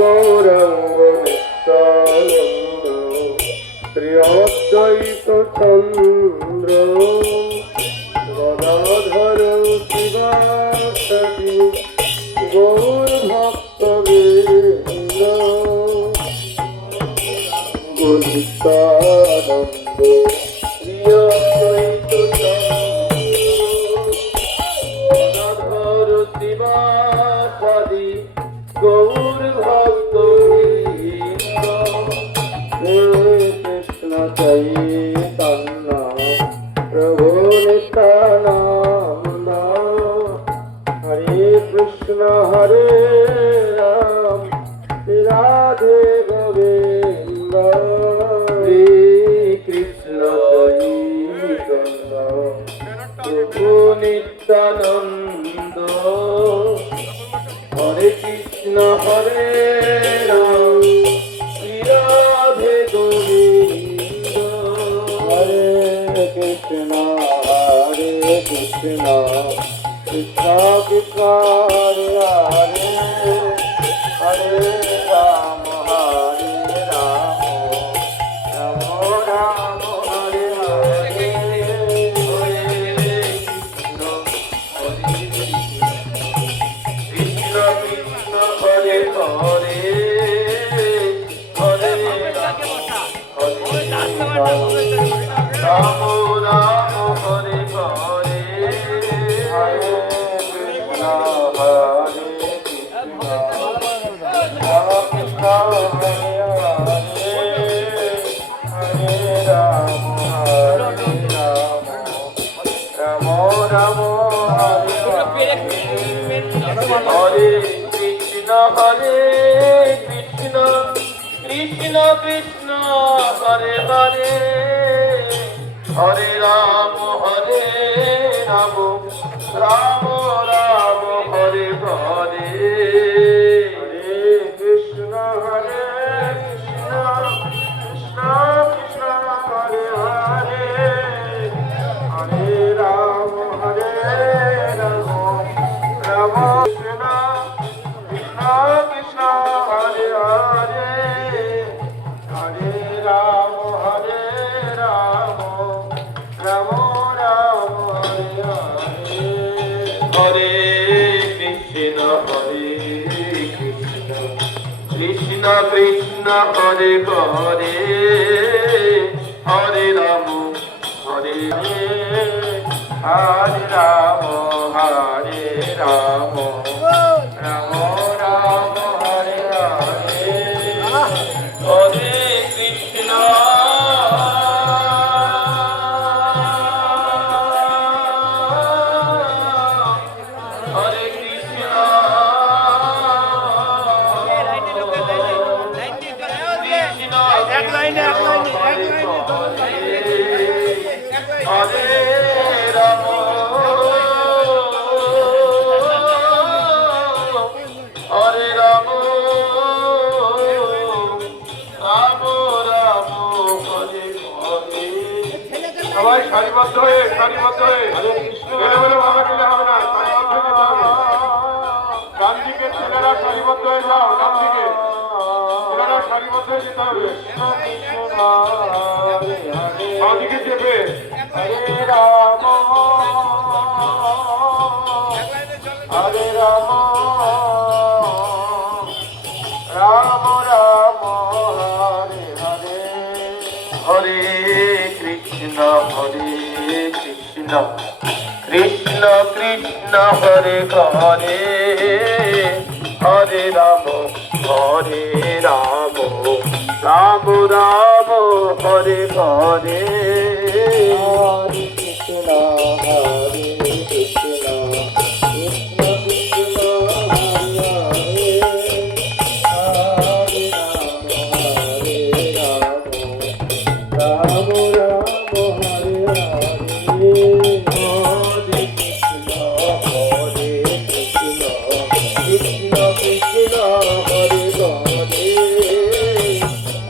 গৌরাঙ্গ নিত্যানন্দ শ্রী অদ্বৈত চন্দ্র গদাধর শিবাসাদি গৌর ভক্তবৃন্দ নিত্যানন্দ শ্রী অদ্বৈত গদাধর শিবাসাদি গৌর ভক্ত কৃষ্ণ চৈতন্য প্রভু নিত্যানন্দ হরে কৃষ্ণ হরে রাম রাধে গোবিন্দ হরে কৃষ্ণ চৈতন্য প্রভু নিত্যানন্দ হরে কৃষ্ণ হরে রাম রাধে গোবিন্দ হরে কৃষ্ণ কৃষ্ণ কৃষ্ণ হরে হরে হরে রাম রাম রাম হরে হরে হরে কৃষ্ণ কৃষ্ণ কৃষ্ণ হরে হরে হরে রাম রাম হরে হরে হরে কৃষ্ণ হরে কৃষ্ণ রাম কৃষ্ণ হরে হরে হরে রাম রাম রাম হরে হরে হরে কৃষ্ণ কৃষ্ণ কৃষ্ণ হরে হরে হরে রাম রাম রাম হরে হরে হরে কৃষ্ণ কৃষ্ণ কৃষ্ণ কৃষ্ণ হরে হরে হরে রাম রাম রাম কৃষ্ণ কৃষ্ণ কৃষ্ণ হরে হরে হরে রাম রাম রাম হরে হরে হরে কৃষ্ণ কৃষ্ণ কৃষ্ণ হরে হরে হরে রাম হরে হরে রাম রাম রাম হরে হরে হরে কৃষ্ণ হরে কৃষ্ণ এক লাইনে হরে রাম কৃষ্ণ কৃষ্ণ হরে হরে হরে রাম রাম রাম হরে হরে হরে কৃষ্ণ হরে কৃষ্ণ কৃষ্ণ কৃষ্ণ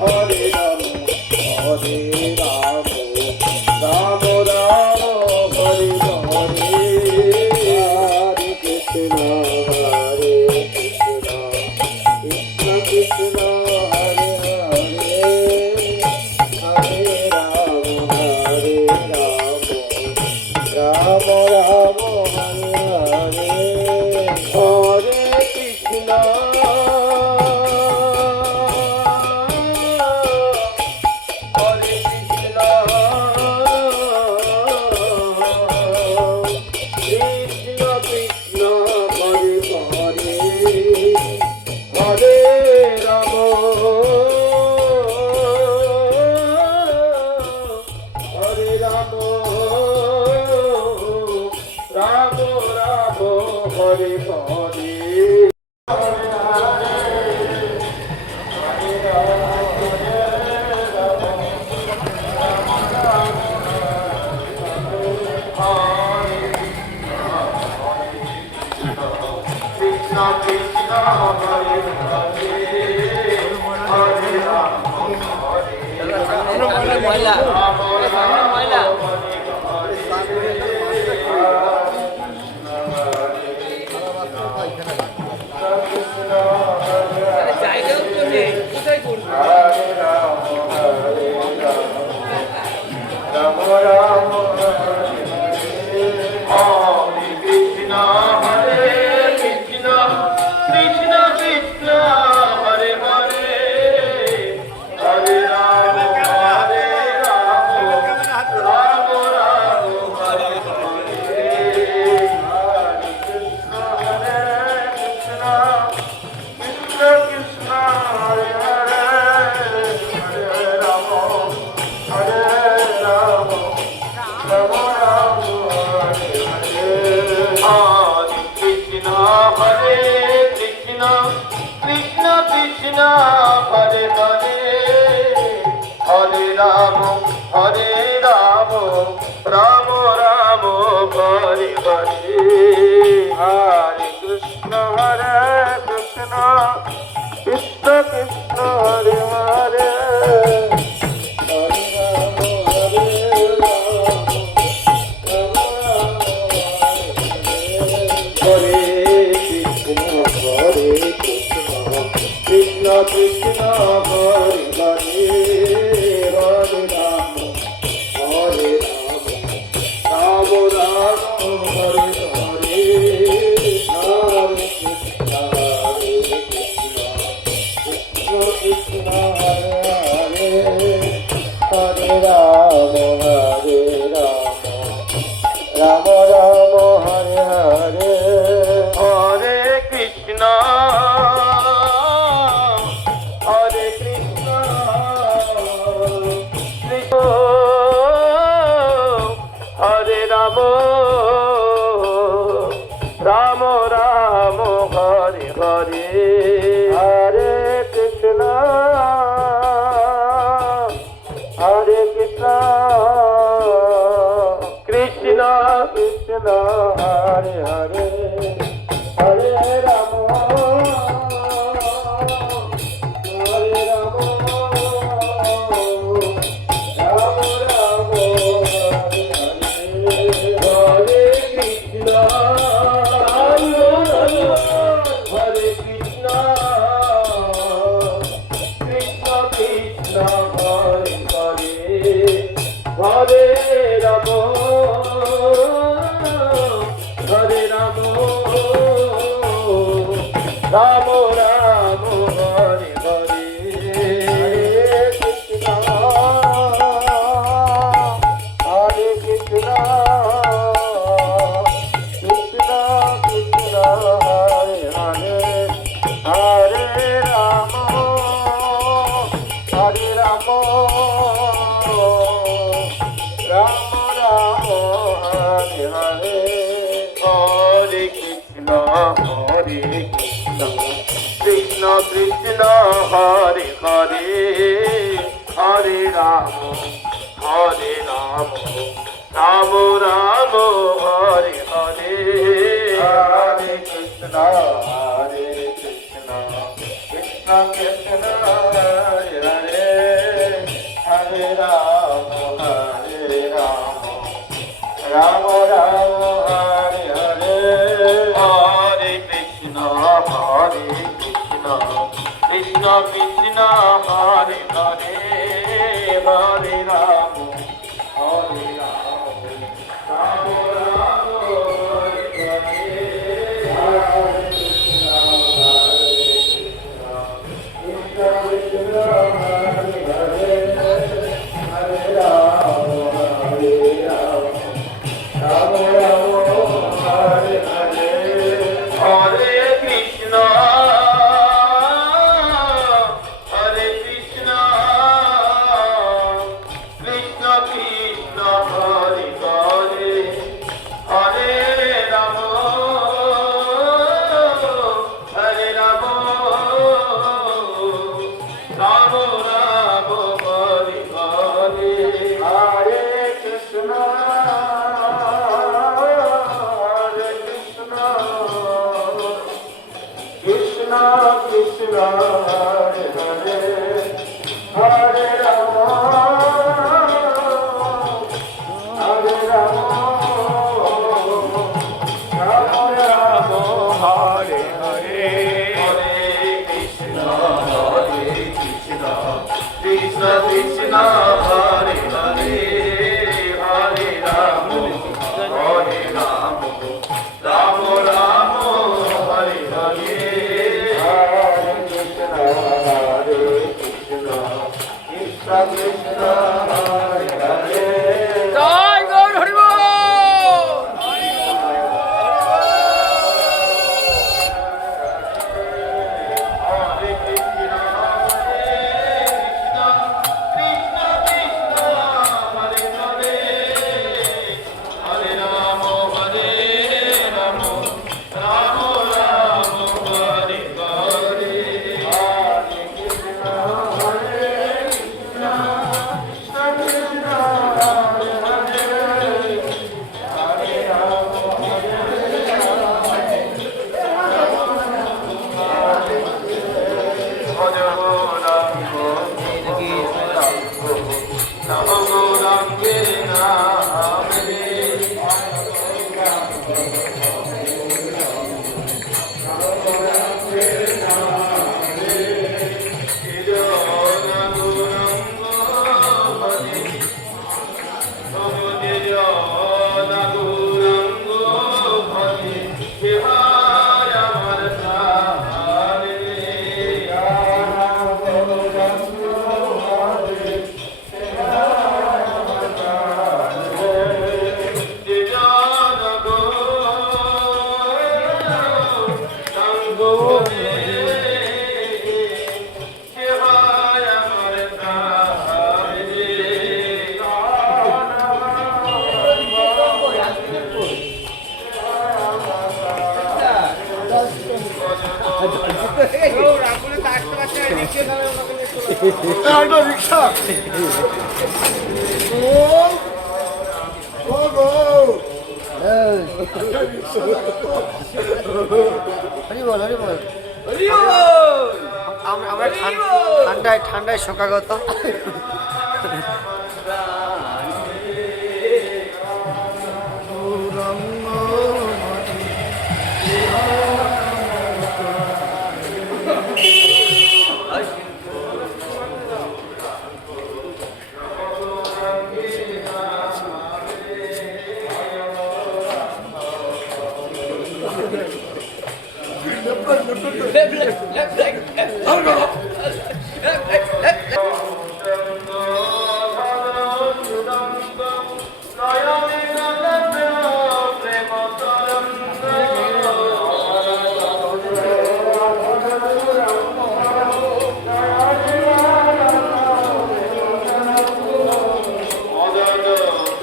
হরে হরে হরে রাম রাম রাম হরে হরে হরে কৃষ্ণ কৃষ্ণ কৃষ্ণ হরে হরে হরে রাম রাম রাম হরে হরে হরে কৃষ্ণ কৃষ্ণ কৃষ্ণ হরে হরে হরে রাম রাম রাম হরে হরে হরে কৃষ্ণ হরে কৃষ্ণ কৃষ্ণ কৃষ্ণ হরে হরে হরে রাম হরে রাম রাম রাম হরে হরে কৃষ্ণ কৃষ্ণ হরে হরে হরে রাম ময়লা ময়লা জায়গাও তো নেই কোথায় করবো হরে রাম রাম রাম হরে কৃষ্ণ কৃষ্ণ কৃষ্ণ কৃষ্ণ হরে হরে হরে রাম রাম রাম হরে হরে হরে কৃষ্ণ কৃষ্ণ কৃষ্ণ কৃষ্ণ হরে হরে হরে রাম রাম রাম হরে হরে হরে কৃষ্ণ কৃষ্ণ কৃষ্ণ কৃষ্ণ হরে হরে হরে রাম রাম রাম হরে হরে হরে কৃষ্ণ কৃষ্ণ কৃষ্ণ কৃষ্ণ হরে হরে হরে কৃষ্ণ কৃষ্ণ কৃষ্ণ হরে হরে হরে রাম রাম রাম হরে হরে হরে কৃষ্ণ কৃষ্ণ হরে হরে রাম রাম রাম হরে হরে হরে কৃষ্ণ কৃষ্ণ হরে রাম রাম রাম হরে হরে হরে কৃষ্ণ কৃষ্ণ কৃষ্ণ হরে হরে হরে রাম হরে রাম রাম রাম হরে হরে কৃষ্ণ হরে কৃষ্ণ কৃষ্ণ কৃষ্ণ হরে হরে হরে রাম হরে রাম কৃষ্ণ হরে কৃষ্ণ কৃষ্ণ কৃষ্ণ হরে হরে হরে রাম রাম রাম হরে হরে হরে কৃষ্ণ কৃষ্ণ কৃষ্ণ হরে হরে হরে রাম রাম রাম হরে হরে হরে কৃষ্ণ কৃষ্ণ কৃষ্ণ হরে হরে হরে রাম রাম রাম হরে হরে কৃষ্ণ কৃষ্ণ কৃষ্ণ হরে হরে হরে রাম রাম রাম হরে হরে হরে কৃষ্ণ কৃষ্ণ কৃষ্ণ হরে হরে হরে রাম রাম রাম হরে হরে হরে কৃষ্ণ কৃষ্ণ কৃষ্ণ হরে হরে হরে রাম রাম রাম হরে হরে হরে কৃষ্ণ কৃষ্ণ কৃষ্ণ কৃষ্ণ হরে হরে জয় গৌর হরিবল হরে কৃষ্ণ কৃষ্ণ কৃষ্ণ কৃষ্ণ হরে হরে হরে রাম রাম রাম হরে হরে হরে কৃষ্ণ হরে কৃষ্ণ কৃষ্ণ কৃষ্ণ হরে হরে হরে রাম ভজ নম গৌরাঙ্গে নামে আমরা ঠান্ডায় শোকাগত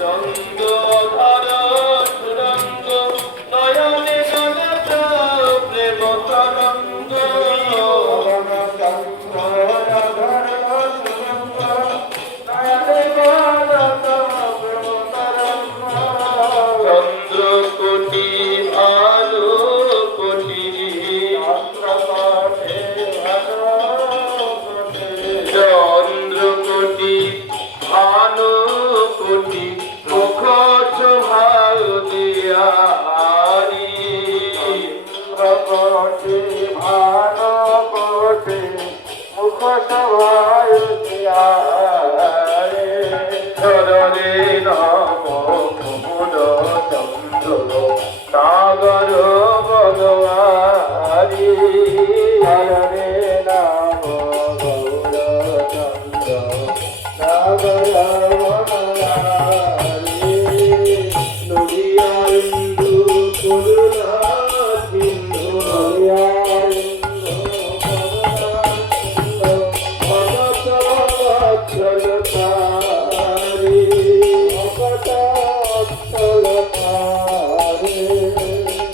চন্দ্র ধর সুরঙ্গ নয়নে গণেশ নাগর বনমালী হরে নাম গৌরচন্দ্র নাগর বনমালী নদিয়ারিন্দু করুণা সিন্ধু নদিয়ারিন্দু ভগত বৎসলতারি ভগত বৎসলতারি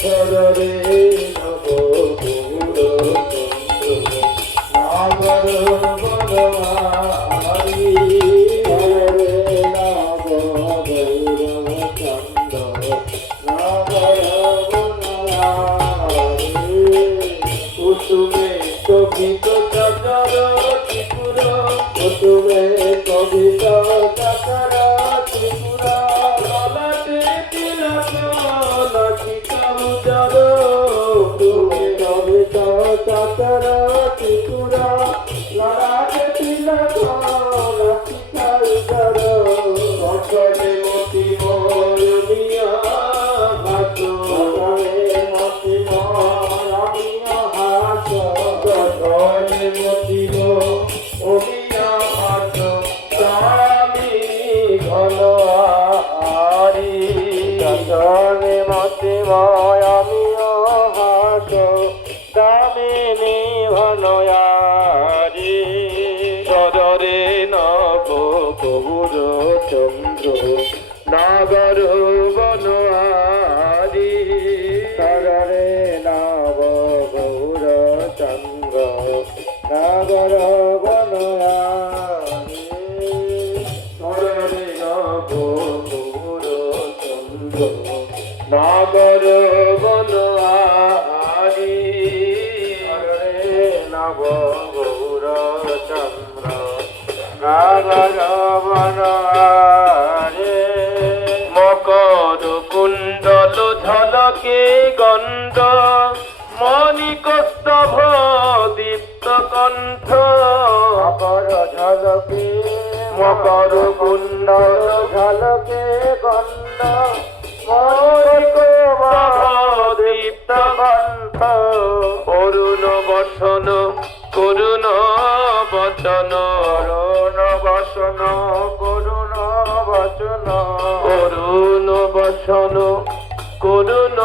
ধরে নব নাগর বনমালী হরে নাম গৌরচন্দ্র নাগর বনমালী কুসুমে কবিত চচর ত্রিপুর কুসুমে কবিত চচর ত্রিপুর ললাটে তিলক লক্ষিতা উজর কুসুমে কবিত চচর ত্রিপুর ললাটে তিলক লক্ষিতা উজর বছরে মতি মরমিয়া ভাত বছরে মতি মরমিয়া হাত বছরে মতি মরমিয়া হাত স্বামী ঘন আরি বছরে মতি মরমিয়া হাত দামিনী ঘনয়ারি সদরে নব গৌর চন্দ্র নাগর বনমালী সদরে নব গৌর চন্দ্র নাগর বনমালী সদরে নব গৌর চন্দ্র নাগর বনমালী হরে নব গৌর চন্দ্র নাগর বনমালী মকর কুণ্ডল ঝলকে গন্ধ মণিকস্তভ দীপ্ত কণ্ঠ মকর ঝলকে মকর কুণ্ডল ঝলকে গন্ধ মণিকস্তভ দীপ্ত কণ্ঠ অরুণ বসন করুণ বচন অরুণ বসন করুণ বচন অরুণ বসন করুণ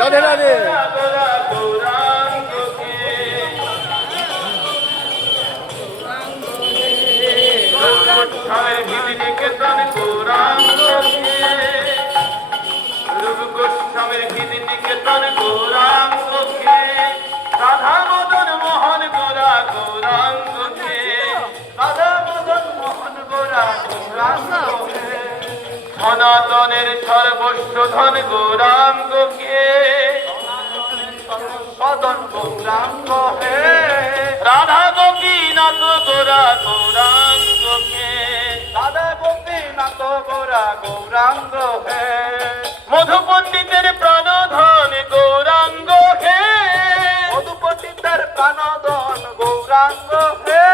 রাধে রাধে। রাধা মদন মোহন গোরা গৌরাঙ্গে, রাধা মদন মোহন গোরা গৌরাঙ্গে, সনাতনের সর্বস্ব ধন গৌরাঙ্গকে, সদন গৌরাঙ্গ হে, রাধা গোপীনাথ গোরা গৌরাঙ্গকে, রাধা গোপীনাথ গোরা গৌরাঙ্গ হে, মধু পণ্ডিতের প্রাণধন গৌরাঙ্গ হে, মধু পণ্ডিতের প্রাণধন গৌরাঙ্গ হে,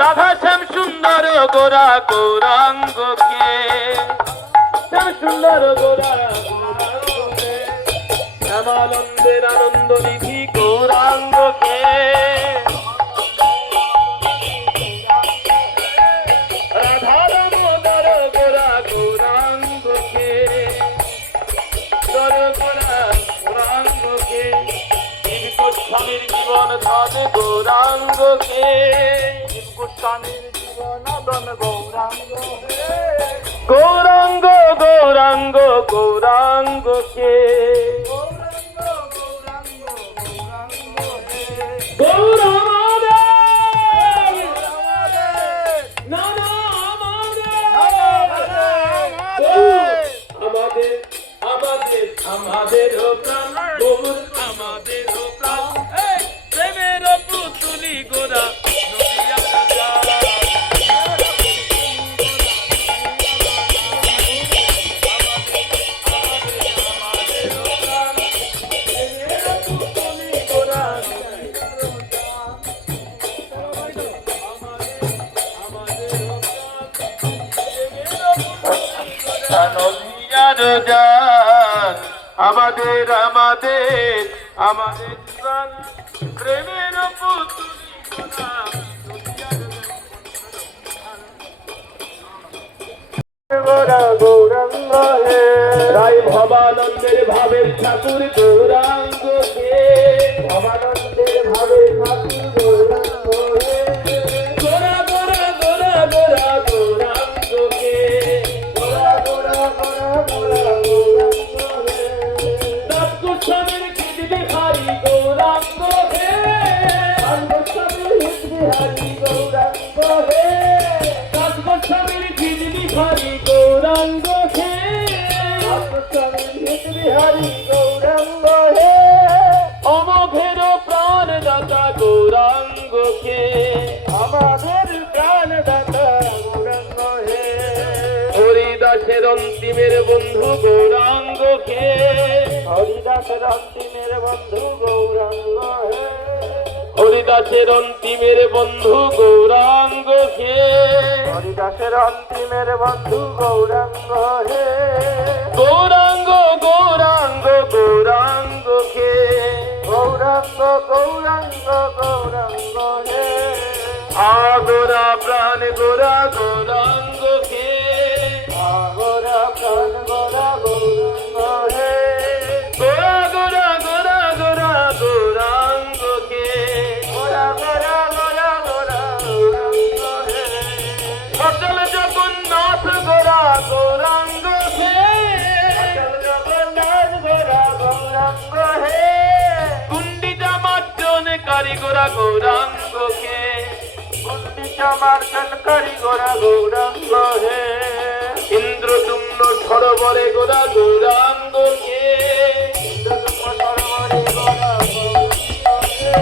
রাধা শ্যাম সুন্দর গোরা গৌরাঙ্গকে, শ্যাম সুন্দর গোরা গৌরাঙ্গকে, শ্যামানন্দের আনন্দ নিধি গৌরাঙ্গকে, রাধা দামোদর গোরা গৌরাঙ্গকে, গোরা গৌরাঙ্গকে, গোস্বামীর জীবন ধন গৌরাঙ্গকে, গোস্বামীর জীবন ধন গৌরাঙ্গ, গৌরাঙ্গ গৌরাঙ্গ গৌরাঙ্গকে, আমাদের প্রাণ গৌর, আমাদের প্রাণ প্রেমের পুতুলি গোরা নদিয়া রাজা, আমাদের আমাদের আমাদের প্রাণ প্রেমের পুতুলি গোরা গৌরাঙ্গ হে, রাই ভবানন্দের ভাবের ঠাকুর গৌরাঙ্গ হে, ভবানন্দের ভাবের ঠাকুর গৌরাঙ্গ হে, গোরা গোরা গোরা গোরা গৌরাঙ্গ হে, গোরা গোরা গোরা গোরা গৌরাঙ্গ হে, দাসগোস্বামীর গীত বিহারী গৌরাঙ্গ হে, দাসগোস্বামীর গীত বিহারী গৌরাঙ্গ হে, দাসগোস্বামীর গীত বিহারী গৌরাঙ্গ হে, দাসগোস্বামীর গীত বিহারী গৌরাঙ্গ হে, অমোঘের প্রাণ দাতা গৌরাঙ্গ কে, আমাদের প্রাণ দাতা গৌরাঙ্গ হে, হরিদাসের অন্তিমের বন্ধু গৌরাঙ্গ কে, হরিদাসের অন্তিমের বন্ধু গৌরাঙ্গ হে, হরিদাসের অন্তিমের বন্ধু গৌরাঙ্গ হে, হরিদাসের অন্তিমের বন্ধু গৌরাঙ্গ হে, গৌরাঙ্গ গৌরাঙ্গ গৌরাঙ্গ হে, গৌরাঙ্গ গৌরাঙ্গ গৌরাঙ্গ হে আগোরা প্রাণ গোরা গৌরাঙ্গ কে আগরা প্রাণ গোরা গৌরাঙ্গ হে গোরা গোরা গোরা গোরা গৌরাঙ্গ কে গোরা গোরা গোরা গোরা গৌরাঙ্গ হে অচল জগন্নাথ গোরা গৌরাঙ্গ কে জগন্নাথ গোরা গৌরাঙ্গ হে কুণ্ডিতা মার্জন কারিগোরা গৌরাঙ্গ কে পণ্ডিতা মার্জন করি গোরা গৌরাঙ্গ হে ইন্দ্রতুম্ন সরোবরে গোরা গৌরাঙ্গ কে সরোবরে গোরা গৌরাঙ্গ হে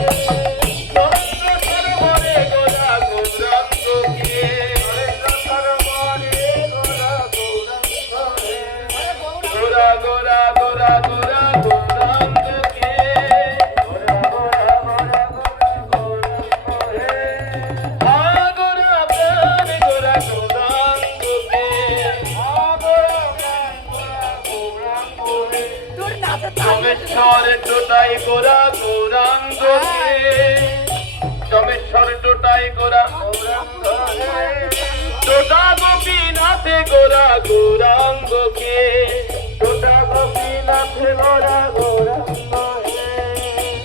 চন্দ্র সরোবরে গোরা গৌরাঙ্গ কে সরোবরে গোরা গৌরাঙ্গ হে গোরা গোরা গোরা গোরা গৌরাঙ্গ কে গোরা গোরা গোরা গোরা গৌরাঙ্গ হে আগোরা প্রাণ গোরা গৌরাঙ্গ কে চমেশ্বর টোটাই গোরা গৌরাঙ্গ কে চমেশ্বর টোটাই গোরা টোটা গোপীনাথে গোরা গৌরাঙ্গ কে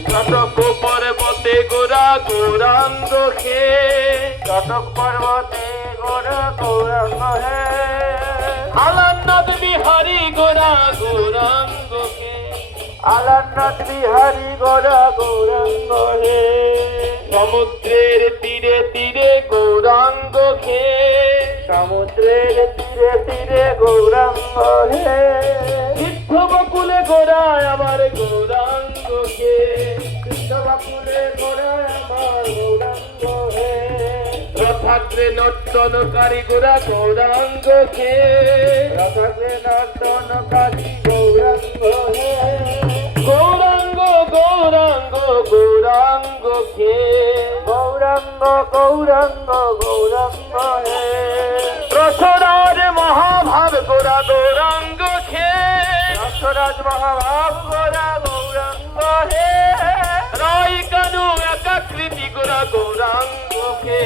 কটক পর্বতে গোরা গৌরাঙ্গ কে কটক পর্বতে গোরা গৌরাঙ্গ হে আলান্নাথ বিহারী গোরা গৌরাঙ্গ কে আলারনাথ বিহারী গোরা গৌরাঙ্গ হে সমুদ্রের তীরে তীরে গৌরাঙ্গ কে সমুদ্রের তীরে তীরে গৌরাঙ্গ হে সিদ্ধ বকুলে গোড়ায় আমার গৌরাঙ্গ কে কৃষ্ণবাকুলে গোরা আমার গৌরাঙ্গ হে রথাগ্রে নর্তনকারী গোরা গৌরাঙ্গ কে রথকে নর্তনকারী গৌরাঙ্গ হে গৌরাঙ্গ গৌরাঙ্গ গৌরাঙ্গ কে গৌরাঙ্গ গৌরাঙ্গ গৌরাঙ্গ হে রসরাজ মহাভাব গোরা গৌরাঙ্গ কে রসরাজ মহাভাব গোরা গৌরাঙ্গ হে রাই কানু একাকৃতি গোরা গৌরাঙ্গ কে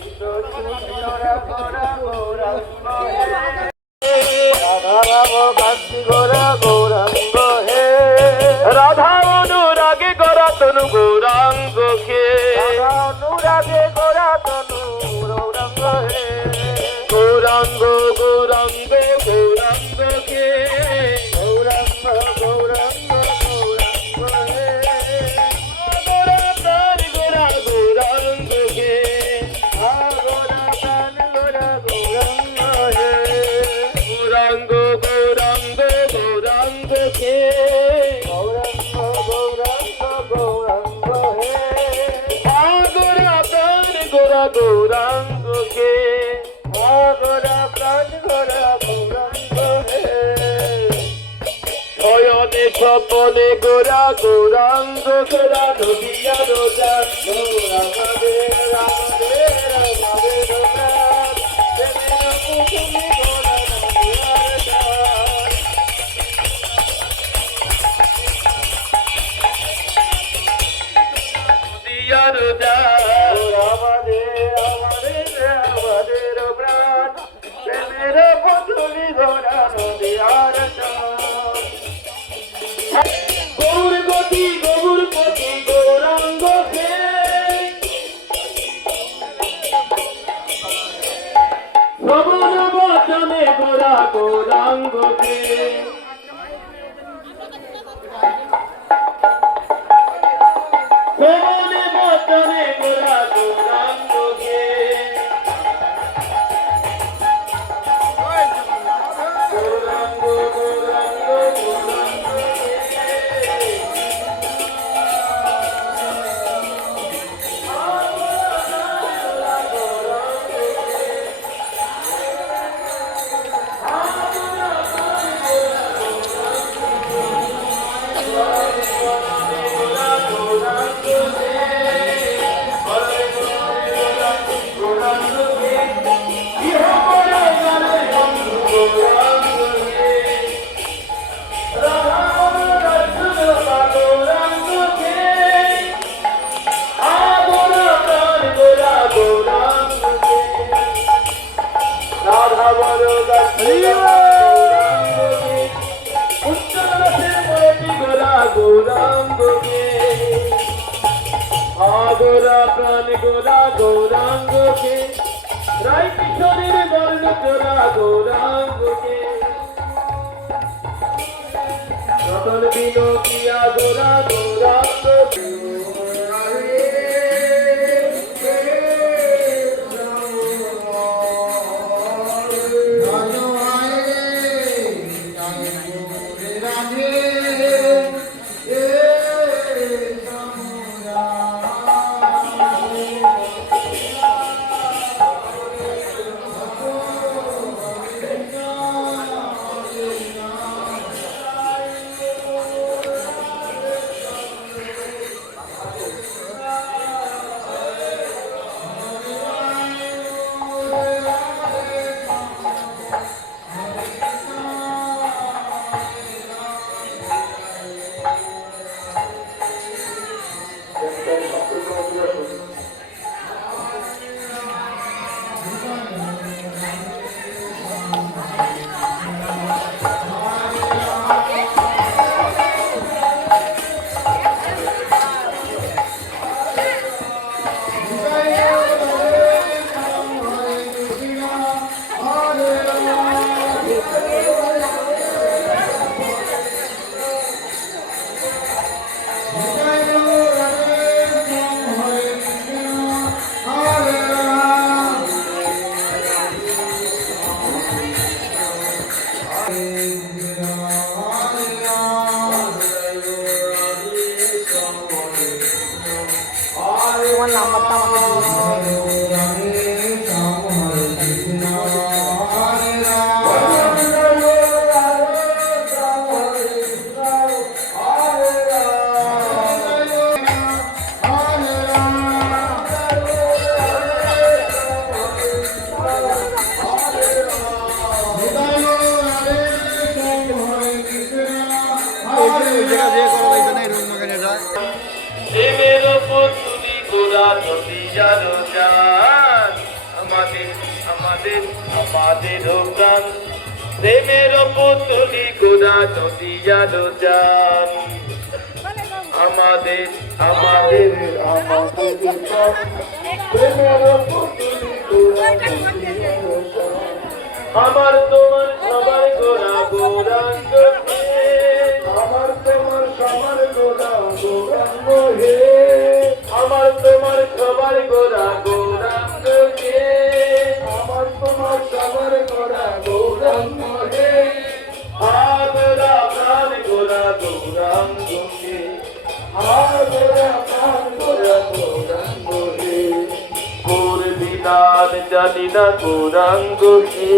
কিশোর গোরা গৌরাঙ্গ কে রাধা অনুরাগে গোরা তনু গৌরাঙ্গ কে গৌরাঙ্গ গৌরাঙ্গ গৌরাঙ্গ কে গোরা প্রাণ গোরা গৌরাঙ্গ কে গৌরাঙ্গ গৌরাঙ্গ গৌরাঙ্গ কে গোরা প্রাণ গোরা গৌরাঙ্গ কে শয়নে স্বপনে গোরা গৌরাঙ্গ গোরা নদিয়া রোজা নদিয়া রোজা গৌরপতি গৌরপতি গৌরাঙ্গ কে শ্রবণ বচনে গোরা গৌরাঙ্গ কে শ্রবণ বচনে গোরা গৌরাঙ্গ কে গৌরাঙ্গ গৌরাঙ্গ গৌরাঙ্গ কে গৌরাঙ্গকে উচ্চরসের মূরতি গোরা গৌরাঙ্গকে আগোরা প্রাণ গোরা গৌরাঙ্গকে রাই কিশোরের বর্ণ চোরা গৌরাঙ্গকে রতন বিনোদিয়া গোরা গৌরাঙ্গকে তোমার নাম্বারটা আমাকে প্রেমের পুতুলি গোরা নদীয়ার জান আমাদের আমাদের আমাদের প্রাণ প্রেমের পুতুলি গোরা নদীয়ার জান আমাদের আমাদের আমাদের প্রাণ প্রেমের পুতুলি গোরা নদীয়ার জান আমার তোমার সবার গোরা গৌরাঙ্গ আমার তোমার সবার গোরা গৌরাঙ্গ হে আমার তোমার সবার গোরা গৌরাঙ্গ হে আমার তোমার সবার গোরা গৌরাঙ্গ হে আগোরা প্রাণ গোরা গৌরাঙ্গ হে আগোরা প্রাণ গোরা গৌরাঙ্গ হে গৌর বিধান জানি না গৌরাঙ্গ হে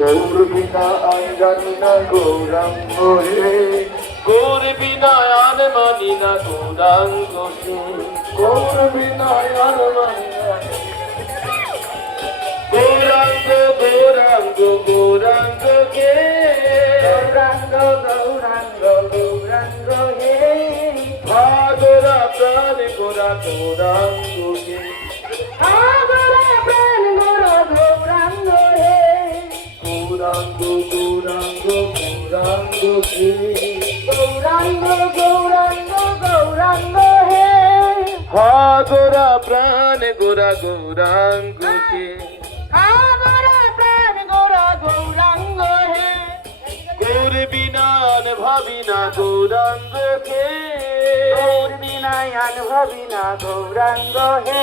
গৌর বিনা আই জানি না গৌরাঙ্গ হে গৌর বিনায়ান মানি না গৌরাঙ্গ হে গৌর বিনায়ান মানি না গৌরাঙ্গ গৌরাঙ্গ গৌরাঙ্গ হে গৌরাঙ্গ গৌরাঙ্গ গৌরাঙ্গ হে আগোরা প্রাণ গোরা গৌরাঙ্গ হে আগোরা প্রাণ গোরা গৌরাঙ্গ হে গৌরাঙ্গ গৌরাঙ্গ গৌরাঙ্গ হে গৌরাঙ্গ গৌরাঙ্গ গৌরাঙ্গ হে আগোরা প্রাণ গোরা গৌরাঙ্গ হে আগোরা প্রাণ গোরা গৌরাঙ্গ হে গৌর বিনান ভাবি না গৌরাঙ্গ হে গৌর বিনায়ান ভাবি না গৌরাঙ্গ হে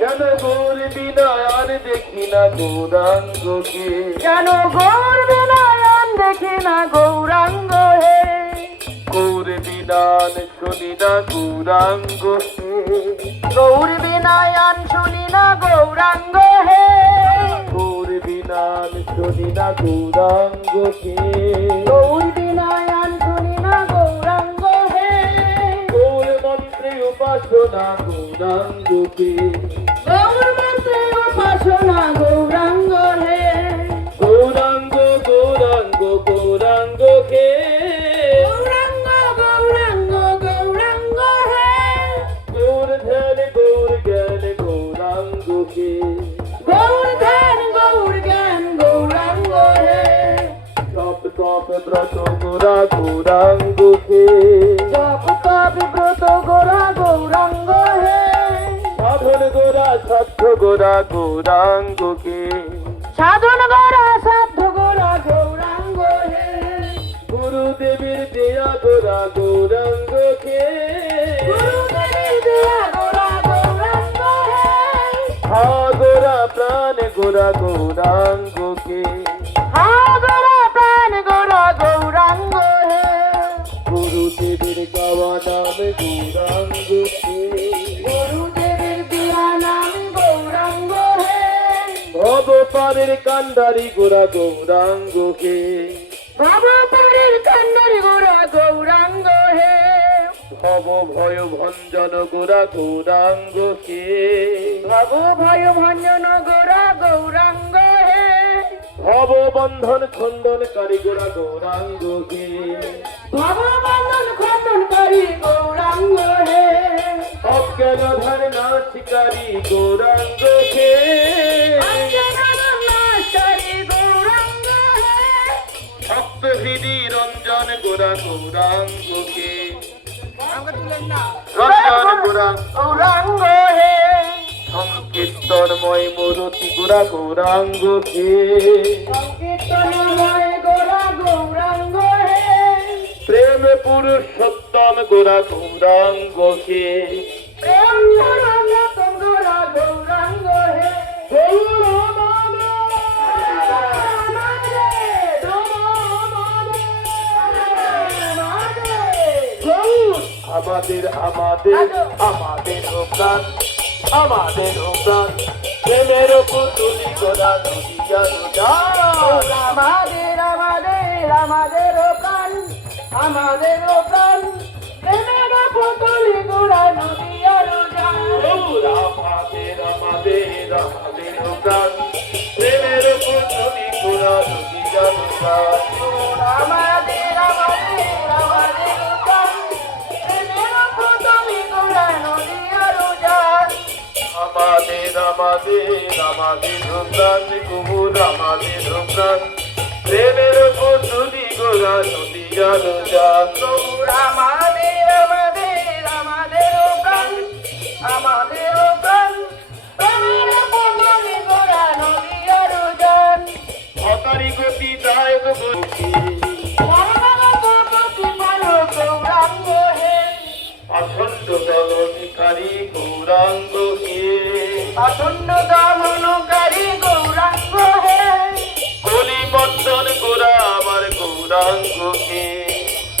যেন গৌর বিনায়ান দেখি না গৌরাঙ্গ হে যেন গৌর বিনায়ান দেখি না গৌরাঙ্গ হে গৌর বিনান শুনি না গৌরাঙ্গ হে গৌর বিনায়ান শুনি না গৌরাঙ্গ হে গৌর বিনান শুনি না গৌরাঙ্গ হে গৌর বিনায়ান শুনি না গৌরাঙ্গ হে গৌর মন্ত্রে উপাসনা গৌরাঙ্গ হে গৌর মন্ত্রে উপাসনা গৌরাঙ্গ হে গৌরাঙ্গ গৌরাঙ্গ গৌরাঙ্গ হে গৌরাঙ্গ গৌরাঙ্গ গৌরাঙ্গ হে গৌর ধ্যান গৌর জ্ঞান গৌরাঙ্গ হে গৌর ধ্যান গৌর জ্ঞান গৌরাঙ্গ হে তপ ব্রত গোরা গৌরাঙ্গকে জপ তপ ব্রত গোরা গৌরাঙ্গ হে সাধন গোরা সাধ্য গোরা গৌরাঙ্গকে সাধন গোরা সাধ্য গোরা গৌরাঙ্গ হে গুরুদেবের দেয়া গোরা গৌরাঙ্গকে গুরুদেবের দেয়া গোরা গৌরাঙ্গ হে হা গোরা প্রাণ গোরা গৌরাঙ্গকে হা গোরা প্রাণ গোরা গৌরাঙ্গ হে গুরুদেবের গাওয়া নাম গৌরাঙ্গকে গুরুদেবের দেয়া নাম গৌরাঙ্গ হে ভবপারের কান্ডারি গোরা গৌরাঙ্গকে ভবপারের কান্নারি গোরা গৌরাঙ্গ হে ভব ভয় ভঞ্জন গোরা গৌরাঙ্গকে ভব ভয় ভঞ্জন গোরা গৌরাঙ্গ হে ভব বন্ধন খণ্ডনকারী গোরা গৌরাঙ্গকে ভব বন্ধন খণ্ডনকারী গৌরাঙ্গ হে অজ্ঞান ধারণা শিকারী গৌরাঙ্গকে অজ্ঞানানাশকারী গৌরাঙ্গ হে ভক্তহৃদি রঞ্জন গোরা গৌরাঙ্গকে রঞ্জন গোরাঙ্গ গৌরাঙ্গ হে সংকীর্তনময় মূরতি গোরা গৌরাঙ্গকে সংকীর্তনময় গোরা গৌরাঙ্গ হে প্রেম পুরুষোত্তম গোরা গৌরাঙ্গকে প্রেম পরমতম গোরা গৌরাঙ্গ হে আমাদের আমাদের আমাদের প্রাণ আমাদের প্রাণ প্রেমের পুতুলি গোরা নদী আমাদের আমাদের আমাদের প্রাণ আমাদের প্রাণ প্রেমের পুতুলি গোরা নদী আর আমাদের আমাদের আমাদের প্রাণ প্রেমের পুতুলি গোরা নদী আমাদের আমাদের আমাদের প্রাণ প্রেমের পুতুলি গোরা নদী আর আমাদের আমাদের আমাদের প্রাণ কুমুর আমাদের প্রাণ প্রেমের পুতুলি গোরা নদী জানো আমাদের আমাদের আমাদের প্রাণ আমাদের প্রাণ প্রেমের পুতুলি গোরা নদী আর হতারি গতি দায়ক গতি গৌরাঙ্গ হে আসন্ন দলনিকারী গৌরাঙ্গকে আসন্ন দমনকারী গৌরাঙ্গ হে কলিবর্তন গোরা আমার গৌরাঙ্গকে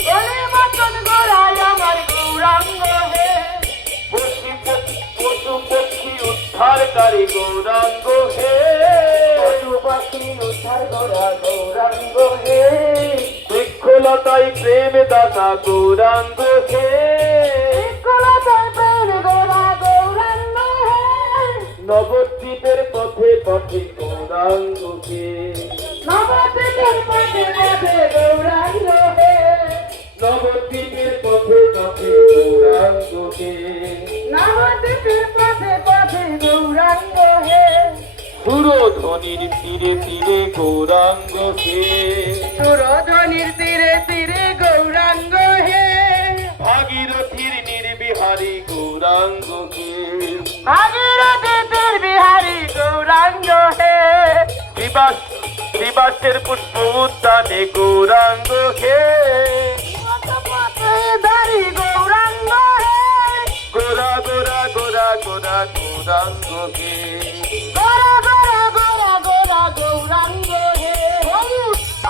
বলে বচন গোড়ায় আমার গৌরাঙ্গ হে পশু পক্ষী উদ্ধারকারী গৌরাঙ্গ হে পশু পাখি উদ্ধার করা গৌরাঙ্গ হে বৃক্ষলতায় প্রেম দাতা গৌরাঙ্গ হে বিকলতায় প্রেম গোরা গৌরাঙ্গ হে নবদ্বীপের পথে পথে গৌরাঙ্গকে নবদ্বীপের পথে পথে গৌরাঙ্গ হে নবদ্বীপের পথে পথে গৌরাঙ্গকে নবদ্বীপের পথে পথে গৌরাঙ্গ হে সুরধ্বনির তীরে তীরে গৌরাঙ্গকে সুরধ্বনির তীরে তীরে গৌরাঙ্গ হে ভাগীরথীর নির্বিহারী গৌরাঙ্গকে ভাগীরথীর বিহারী গৌরাঙ্গ হে শ্রীবাসের পুষ্প উদ্যানে গৌরাঙ্গকে দারি গৌরাঙ্গ হে গোরা গোরা গোরা গোরা গৌরাঙ্গকে গোরা গোরা গোরা গোরা গৌরাঙ্গ হে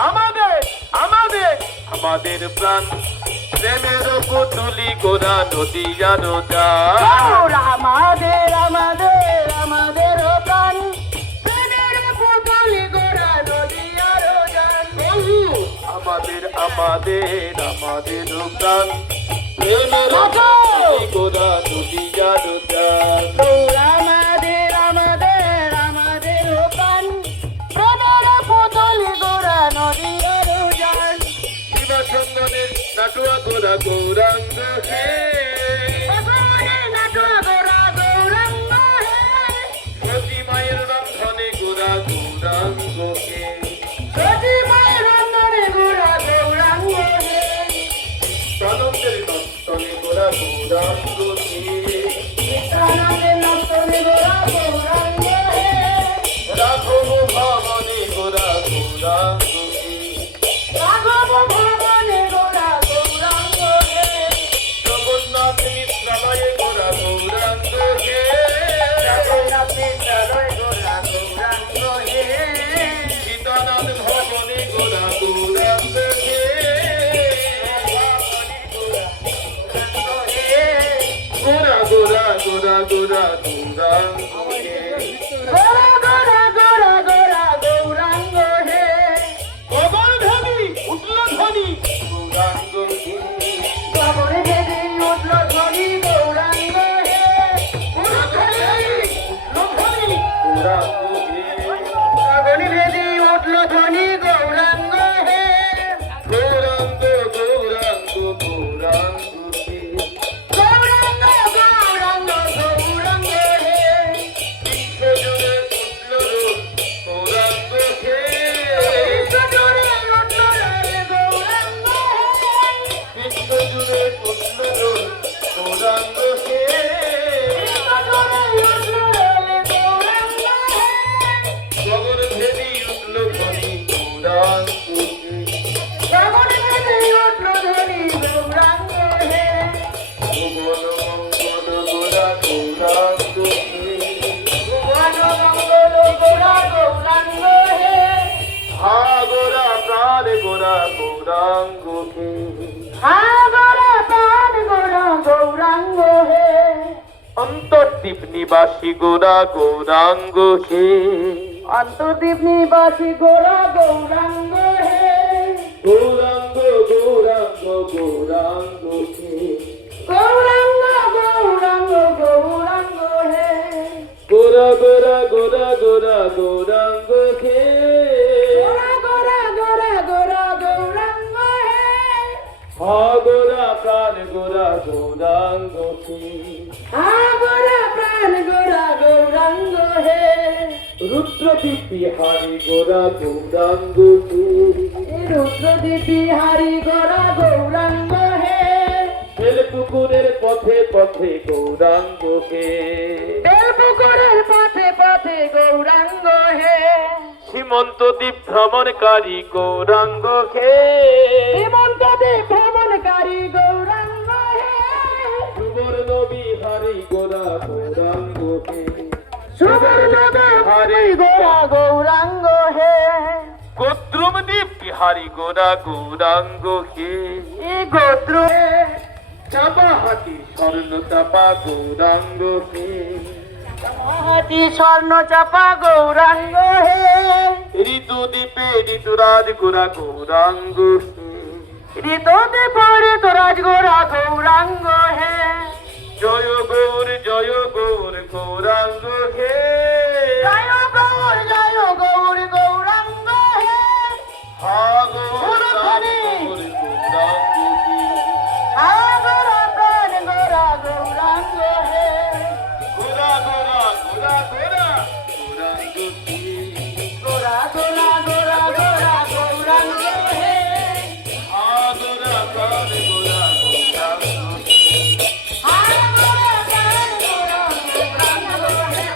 আমাদের আমাদের আমাদের প্রাণ প্রেমের পুতুলি গোরা নদী জানো গৌর আমাদের আমাদের আমাদের প্রাণ প্রেমের পুতুলি গোরা নদী আর আমাদের আমাদের আমাদের প্রাণ প্রেমের পুতুলি গোরা নদী জানো গৌর আমাদের আমাদের আমাদের প্রাণ প্রেমের পুতুলি গোরা নদী আর শিবসঙ্গনের নাটুয়া গোরা গৌরাঙ্গ হে সতী মায়ের রন্ধনে গোরা গৌরাঙ্গ হে গোরা রাঘব ভবনে গোরা গৌরাঙ্গ হে জগন্নাথ মিশ্রাময় গোরা গৌরাঙ্গ হে জগন্নাথ মিশ্রালয় গোরা গৌরাঙ্গ হে সীতানাথ ভবনে গোরা গৌরাঙ্গ হে গোরা গোরা গোরা গোরা গৌরাঙ্গ হে গোরা গোরা গোরা গোরা গৌরাঙ্গ হে গগন ধ্বনি উঠল ধ্বনি গৌরাঙ্গ হে গগনে দেবী উঠল ধ্বনি গৌরাঙ্গ হে গগনে দেবী উঠল ধ্বনি গৌরাঙ্গ হে গৌরাঙ্গ গৌরাঙ্গ গৌরাঙ্গ হে গৌরাঙ্গ গৌরাঙ্গ গৌরাঙ্গ হে বিশ্বজুড়ে উঠল গৌরাঙ্গ হে বিশ্বজুড়ে উঠল রে গৌরাঙ্গ হে বিশ্বজুড়ে উঠল গৌরাঙ্গ হে গগন ভেদি উঠল ধ্বনি গৌরাঙ্গ হে ভুবন মঙ্গল গোরা গৌরাঙ্গ হে হা গোরা প্রাণ গোরা গৌরাঙ্গ হে অন্তর্দ্বীপ নিবাসী গোরা গৌরাঙ্গ হে অন্তর্দ্বীপ নিবাসী গোরা গৌরাঙ্গ হে গৌরাঙ্গ গৌরাঙ্গ গৌরাঙ্গ হে গৌরাঙ্গ গৌরাঙ্গ গৌরাঙ্গ হে গোরা গোরা গোরা গোরা গৌরাঙ্গ হে গোরা গোরা গোরা গোরা গৌরাঙ্গ হে হা গোরা প্রাণ গোরা গৌরাঙ্গ হে গোরা প্রাণ গোরা গৌরাঙ্গ হে রুদ্রদীপ বিহারী গোরা গৌরাঙ্গ হে রুদ্রদীপ বিহারী গোরা গৌরাঙ্গ হে বেলপুকুরের পথে পথে গৌরাঙ্গ হে বেলপুকুরের পথে পথে গৌরাঙ্গ হে সীমন্ত দ্বীপ ভ্রমণকারী গৌরাঙ্গ হে হেমন্তদেব ভ্রমণকারী গৌরাঙ্গ হে সুবর্ণ বিহারী গোরা গৌরাঙ্গ হে সুবর্ণদেব গোরা গৌরাঙ্গ হে গোদ্রুম দ্বীপ বিহারী গোরা গৌরাঙ্গ হে এ গোত্র চাপা হাতি স্বর্ণ চাপা গৌরাঙ্গ হে হাতি স্বর্ণ চাপা গৌরাঙ্গ হে ঋতু দ্বীপে ঋতুরাজ গোরা গৌরাঙ্গ হে ঋতুদেব ঋতুরাজ গোরা গৌরাঙ্গ হে জয় গৌর গৌরাঙ্গ হে জয় গৌর গৌরাঙ্গ হে হা গৌর গৌরাঙ্গ হে গোরা প্রাণ গোরা গৌরাঙ্গ হে গোরা গোরা গোরা গোরা গৌরাঙ্গ হে গোরা গোরা গোরা গোরা গৌরাঙ্গ হে হা গোরা প্রাণ গোরা গৌরাঙ্গ হে গোরা প্রাণ গোরা গৌরাঙ্গ হে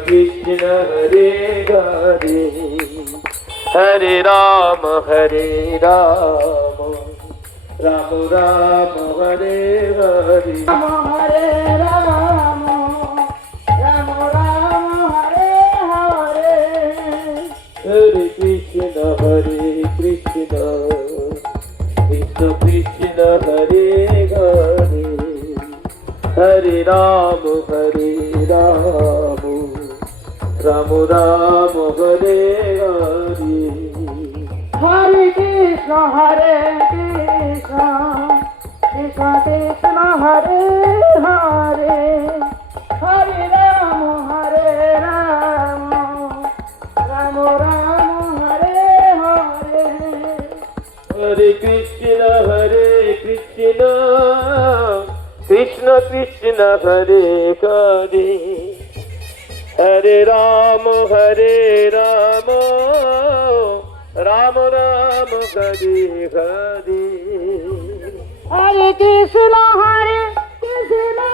Krishna Hare Hare Hare Rama Hare Rama Rama Rama Hare Hare Rama Hare Rama, Rama Rama Hare Hare. Hare Krishna Krishna Krishna Hare Hare Hare Rama Hare Rama Rama Rama Hare Hare Hare Krishna, Hare Krishna, Krishna Krishna, Hare Hare, Hare Rama, Hare Rama, Rama Rama, Hare Hare. Hare Krishna Krishna Krishna Hare Hare Hare Rama Hare Rama Rama Rama Hare Hare Hare Krishna, Hare Krishna,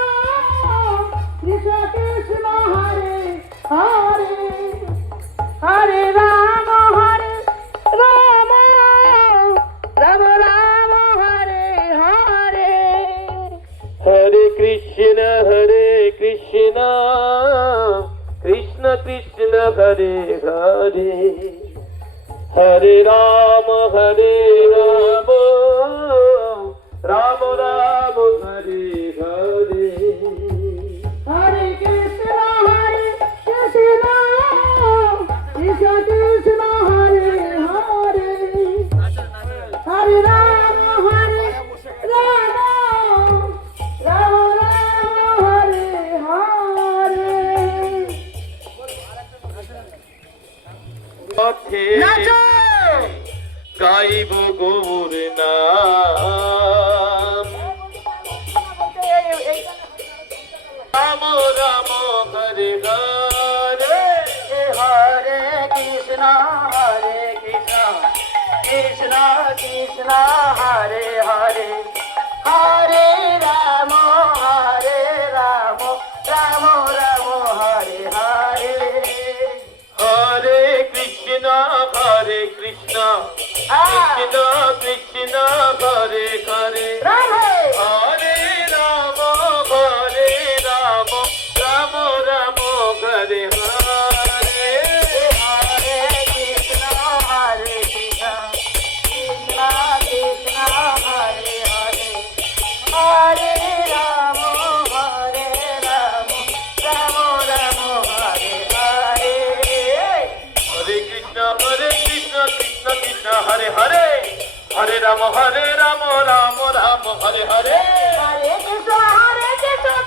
Krishna Krishna, Hare Hare, Hare Rama, Hare Rama, Rama Rama, Hare Hare. Hare Krishna Krishna Krishna Hare Hare Hare Rama Hare Rama Rama Rama Hare Hare Hare Krishna, Hare Krishna, Krishna Krishna, Hare Hare, Hare Rama, Hare Rama, Rama Rama, Hare Hare. পথে নাচো! গাইব গৌর নাম Ram Ram Hare Hare Hare Krishna, Hare Krishna, Krishna Krishna, Hare Hare, Hare Rama, Hare Rama, Rama Rama, Hare Hare. হরে Krishna Krishna Krishna Hare Hare Rama, হরে Ram Ram Ram Ram Hare Hare Hare Krishna, Hare Krishna, Krishna Krishna, Hare Hare, Hare Rama, Hare Rama, Rama Rama, Hare Hare. হরে Krishna Krishna Krishna Hare Hare Hare Ram Ram Ram Hare Hare Hare Krishna,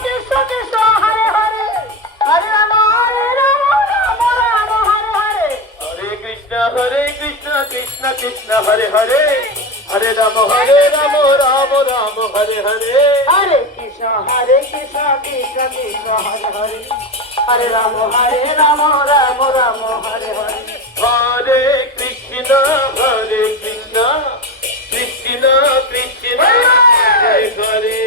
Krishna Krishna, Hare Hare, Hare Rama, Rama Rama, Hare Hare. হরে Krishna Krishna Krishna Hare Hare Hare Ram Ram Ram Hare Hare Hare Krishna, Krishna Krishna, Hare Hare, Hare Rama, Rama Rama, Hare Hare. হরে Krishna Krishna Krishna Hare Hare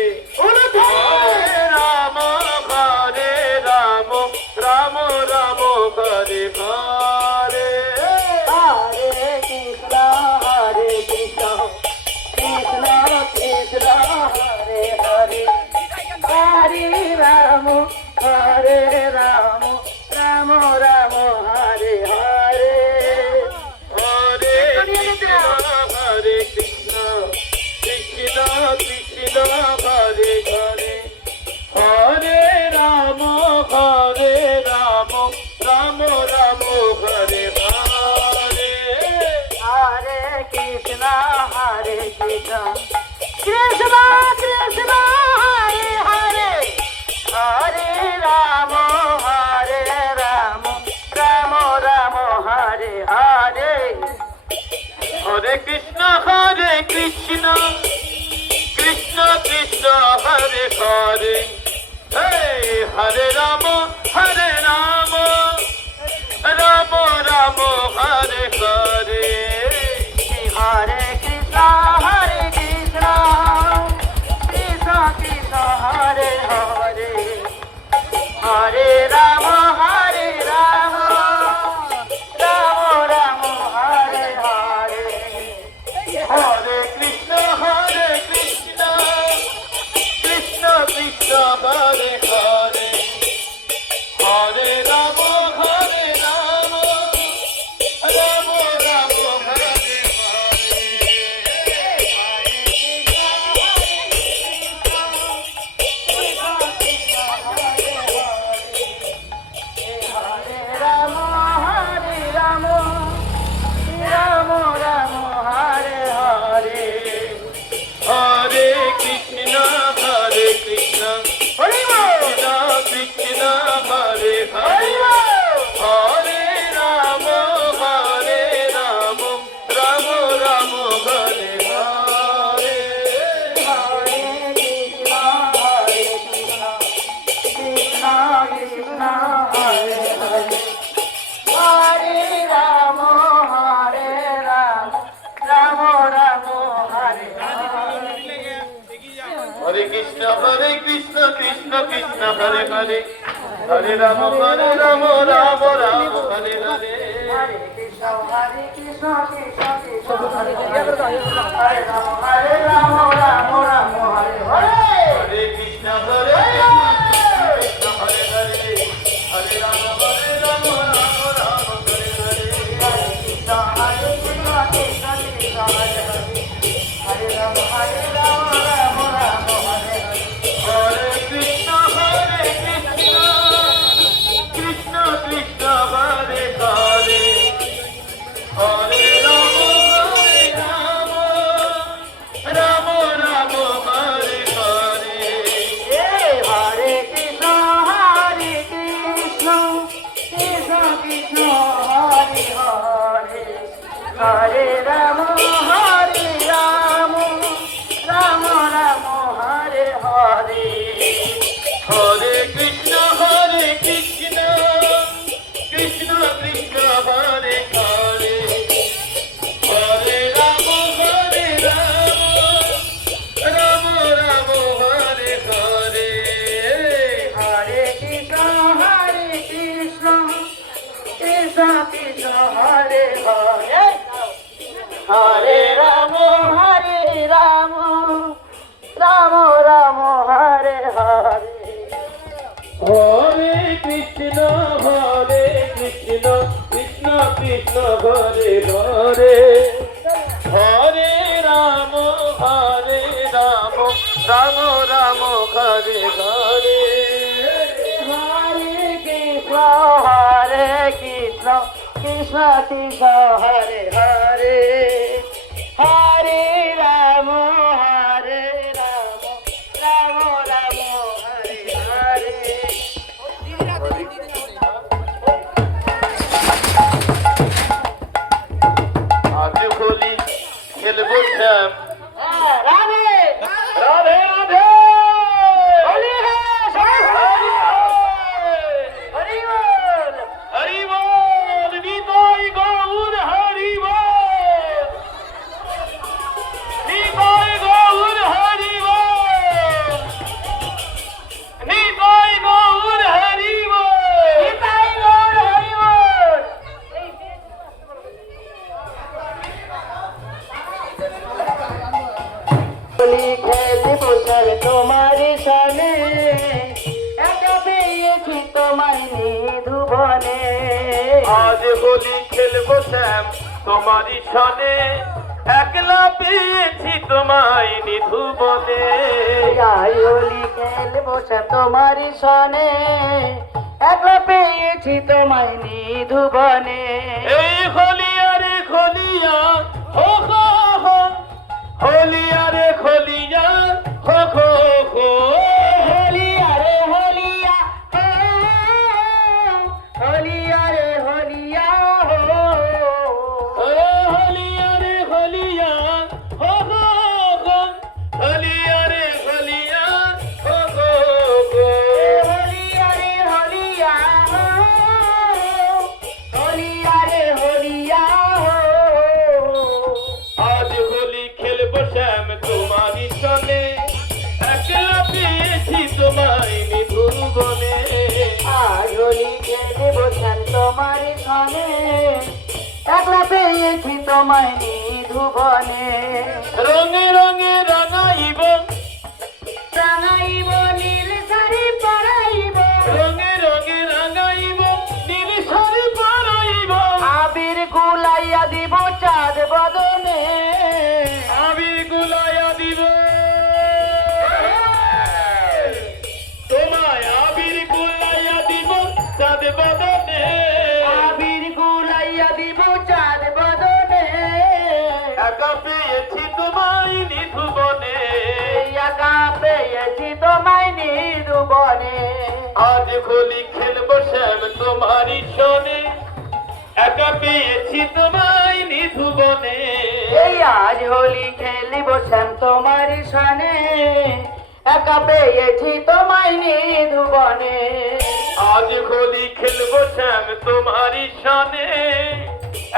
Hare Ram Ram Ram Ram Hare Hare Hare Krishna, Krishna Krishna, Hare Hare, Hare Rama, Rama Rama, Hare Hare. হরে Krishna Krishna Krishna Krishna Hare Hare Hare Ram Ram Ram Ram Hare Hare Hare Krishna, Krishna Krishna, Krishna, Hare Hare, Hare Rama, Rama Rama, Hare Hare. হরে Krishna Krishna Krishna Krishna Hare Hare Hare Ram Ram Ram Ram Hare Hare Hare Krishna, Krishna Krishna, Krishna, Hare Hare, Hare Rama, Rama Krishna Hare Hare Hare Ram হরে রাম রাম রাম হরে হরে হরে কৃষ্ণ কৃষ্ণ কৃষ্ণ হরে হরে রাম রাম রাম হরে হরে হরে কৃষ্ণ হরে কৃষ্ণ হরে হরে হরে রাম রাম রাম হরে হরে হরে কৃষ্ণ কৃষ্ণ কৃষ্ণ হরে হরে হরে রাম রাম রাম হরে হরে হরে কৃষ্ণ কৃষ্ণ কৃষ্ণ হরে হরে হরে রাম রাম রাম হরে হরে হরে কৃষ্ণ কৃষ্ণ কৃষ্ণ হরে হরে হরে রাম রাম রাম হরে হরে হরে কৃষ্ণ কৃষ্ণ কৃষ্ণ হরে হরে হরে রাম রাম রাম হরে হরে হরে কৃষ্ণ কৃষ্ণ কৃষ্ণ হরে হরে হরে রাম রাম রাম হরে হরে হরে কৃষ্ণ কৃষ্ণ কৃষ্ণ হরে হরে হরে রাম রাম রাম হরে হরে হরে কৃষ্ণ কৃষ্ণ কৃষ্ণ হরে হরে হরে রাম রাম রাম হরে হরে আজ হোলি খেলবো শ্যাম রাধে রাধে রাধে হরি হরি বল হরি বল নিতাই গৌর হরি বল নিতাই গৌর হরি বল নিতাই গৌর হরি বল নিতাই গৌর হরি বল হোলি খেলবো sir তোমার সামনে একা পেয়েছি তোমায় নিধুবনে আজ হোলি খেলবো শ্যাম তোমারই সনে একলা পেয়েছি তোমায় নিধুবনে আই হোলি খেলবো স্যার তোমার সনে একলা পেয়েছি তোমায় নিধুবনে এই খলিয়া রে খলিয়া হো হো হো খলিয়া রে খলিয়া হো হো হো হোলিয়া রে হোলিয়া হোলিয়া রে হোলিয়া ও খলিয়া রে খলিয়া হো হো হো খলিয়া রে খলিয়া হো হো হো হোলিয়া রে হোলিয়া হোলিয়া রে হোলিয়া আজ হোলি খেলবো শ্যাম তোমারই সনে একলা পেয়েছি তোমায় নিধুবনে আজ হোলি খেলবো শ্যাম তোমার সনে একলা পেয়েছি তোমায় নিধুবনে রঙে রঙে রাঙাইব রাঙাইব নীল শাড়ি পরাইব রঙে রঙে রাঙাইব নীল শাড়ি পরাইব আবির গুলাইয়া দিব চাঁদ বদনে আবির গুলাইয়া দিব তোমায় আবির গুলাইয়া দিব চাঁদ বদনে আবির গুলাইয়া দিব চাঁদ বদনে একা পেয়েছি তোমায় নিধুবনে একা পেয়েছি তোমায় নিধুবনে আজ হোলি খেলবো শ্যাম তোমারই সনে একা পেয়েছি তোমায় নিধুবনে এই আজ হোলি খেলিব শ্যাম তোমার সনে একা পেয়েছি তোমায় নিধুবনে আজ হোলি খেলবো শ্যাম তোমারই সনে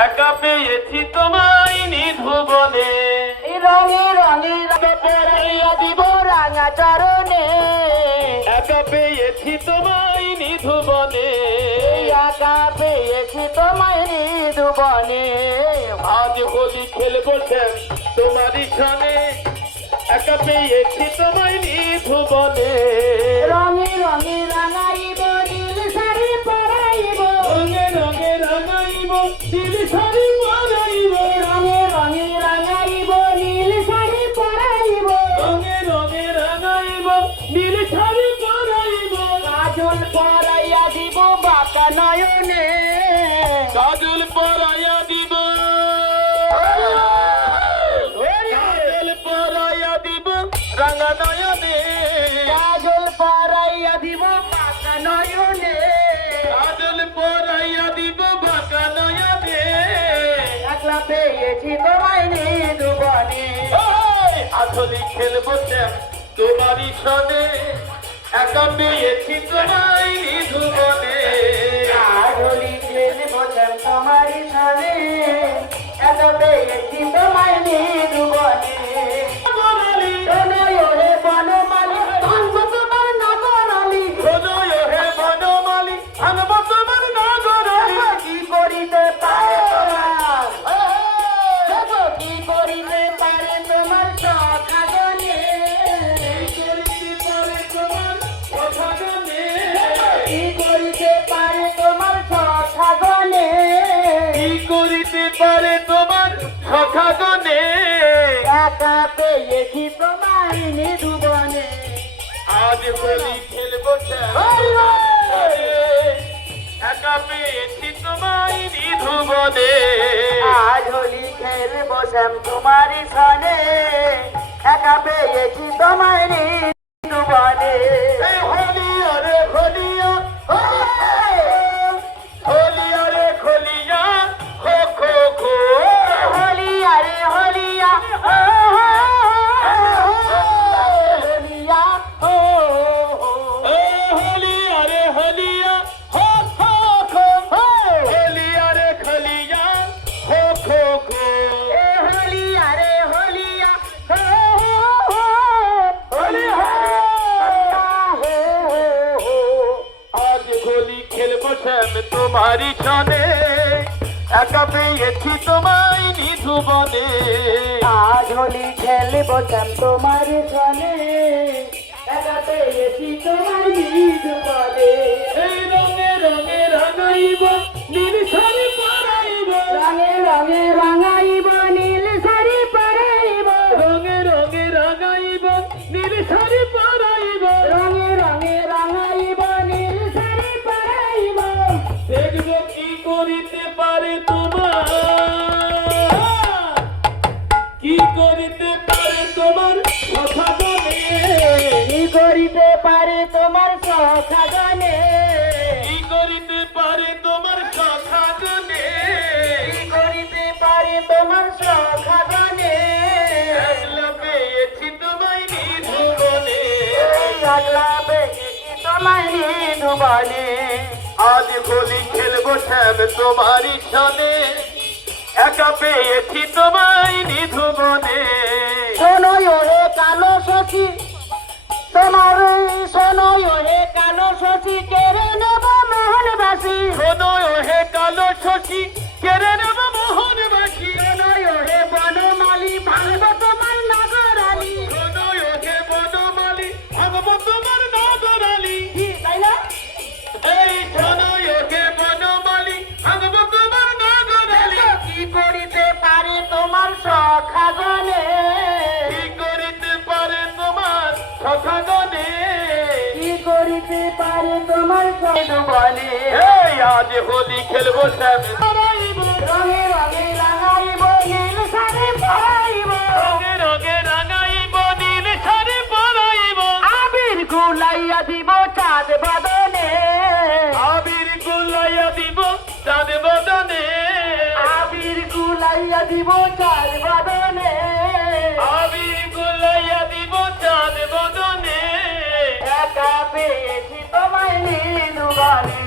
একা পেয়েছি তোমায় নিধুবনে রঙে রঙে পরাইয়া দিব রাঙা চরণে একা তোমায় নিধুবনে, একা পেয়েছি তোমায় নিধুবনে। আজ হোলি খেলবো শ্যাম তোমারই সনে, একা পেয়েছি তোমায় নিধুবনে। রঙে রঙে রাঙাইব নীল শাড়ি পরাইব, রঙে রঙে রাঙাইব নীল শাড়ি পরাইব, রঙে রঙে রাঙাইব নীল শাড়ি পরাইব। রঙে রঙে রাঙাইব নীল শাড়ি পরাইব, কাজল পরাইয়া দিব বাঁকা নয়নে, কাজল পরাইয়া দিব, কাজল পরাইয়া দিব রাঙা নয়নে, কাজল পরাইয়া দিব বাঁকা নয়নে। কাজল পরাইয়া দিব বাঁকা নয়নে। একলা পেয়েছি তোমায় নিধুবনে, আসলে খেলবো শ্যাম তোমারই সনে, একা পেয়েছি তোমায় নিধুবনে। আধুলি খেলবো শ্যাম তোমারই সনে, একা পেয়েছি তোমায় নিধুবনে। শোনোয় হে বনমালী, ভাঙবো তোমার নগরালী, শোনোয় হে বনমালী, ভাঙবো তোমার নগরালী। কি করিতে পারে তোমার, দেখো কি করিতে পারে তোমার সখা গণে, করিতে পারে তোমার কথা গানে, কি করিতে পারে তোমার সখা গণে। কি করিতে পারে তোমার সখা গানে। একা পেয়েছি তোমায় নিধুবনে, আজ হোলি খেলবো শ্যাম একা পেয়েছি তোমায় নিধুবনে। আজ হোলি খেলবো শ্যাম তোমারই সনে, একা পেয়েছি তোমায় নিধুবনে। এই হোলিয়া রে হোলিয়া, হোলিয়া রে খলিয়া, খো খো খো। হোলিয়া রে হোলিয়া, হোলিয়া ও হোলিয়া রে হোলিয়া, হো খো খো। হোলিয়া রে খলিয়া, খো খো খো। হোলিয়া রে হোলিয়া, আজ হোলি খেলবো শ্যাম তোমারই সনে, একা পেয়েছি তোমায় নিধুবনে। আজ হোলি খেলবো শ্যাম তোমারই সনে, একা পেয়েছি তোমার নিধুবনে। এই রঙে রঙে রাঙাইব নীল শাড়ি পরাইব, রঙে রঙে রাঙাইব নীল শাড়ি পরাইব, রঙে রঙে রাঙাইব নীল শাড়ি পরাইব। রঙে রঙে রাঙাইব নীল শাড়ি পরাইব। দেখবো কি করিতে পারে তোমার, কি করিতে পারে তোমার কথা গানে, কি করিতে পারে তোমার সখা গণে, কি করিতে পারে তোমার কথা গানে। কি করিতে পারে তোমার সখা গণে। একলা পেয়েছি তোমায় নিধুবনে, আগলা পেয়েছি তোমায় নিধুবনে। আজ হোলি খেলবো শ্যাম তোমারই সনে, একা পেয়েছি তোমায় নিধুবনে। শোনোয় হে কালো শশী, তোমার শোনোয় হে কালো শশী, কেড়ে নেব মোহনবাসী। শোনোয় হে কালো শশী, কেড়ে নেব মোহনবাসী। শোনোয় হে বনমালী, ভাঙব তোমার নগরালী। শোনোয় হে বনমালী, ভাঙব তোমার নগরালী। তাই না? এই শোনোয় হে বনমালী, ভাঙব তোমার নগরালী। কি করিতে পারে তোমার সখা গণে, কি করিতে পারে তোমার সখা গণে। কি করিতে পারে তোমার নিধুবনে। এই আজ হোলি খেলবো শ্যাম রঙে রঙে রাঙাইব নীল শাড়ি পরাইব, রঙে রঙে রাঙাইব নীল শাড়ি পরাইব। আবির গুলাইয়া দিব চাঁদ বদনে, আবির গুলাইয়া দিব চাঁদ বদনে, আবির গুলাইয়া দিব চাঁদ বদনে। আবির গুলাইয়া দিব চাঁদ বদনে। একা পেয়েছি তোমায় নিধুবনে।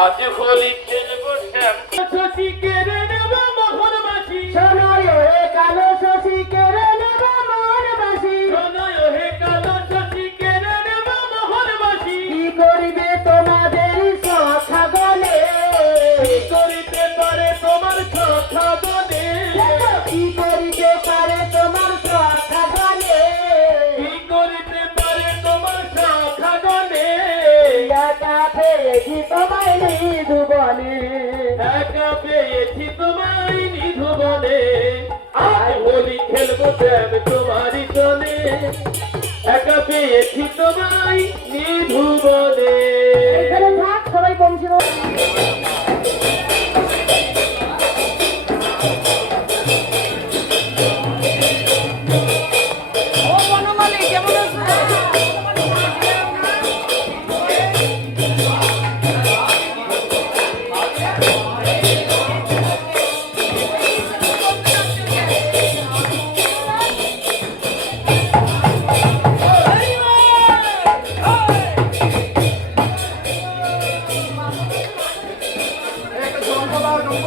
আজ হোলি খেলবো শ্যাম শশী, কেড়ে নেব মোহনবাসী। শোনোয় হে কালো শশী, কেড়ে নেব মোহনবাসী। শোনোয় হে কালো পেয়েছি তোমায় নিধুবনে আজ হোলি খেলবো শ্যাম তোমারই তনে একা পেয়েছি তোমায় নিধুবনে এখানে থাক সবাই বংশী ও বনমালী কেমন আছো একটা জন্ম দাও জন্ম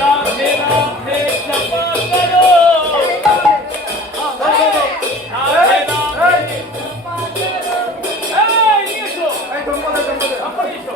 রাধে রাধে জপা করো রাধে রাধে জপা করো এই এসো এই জন্ম দে জন্ম দে আপনি এসো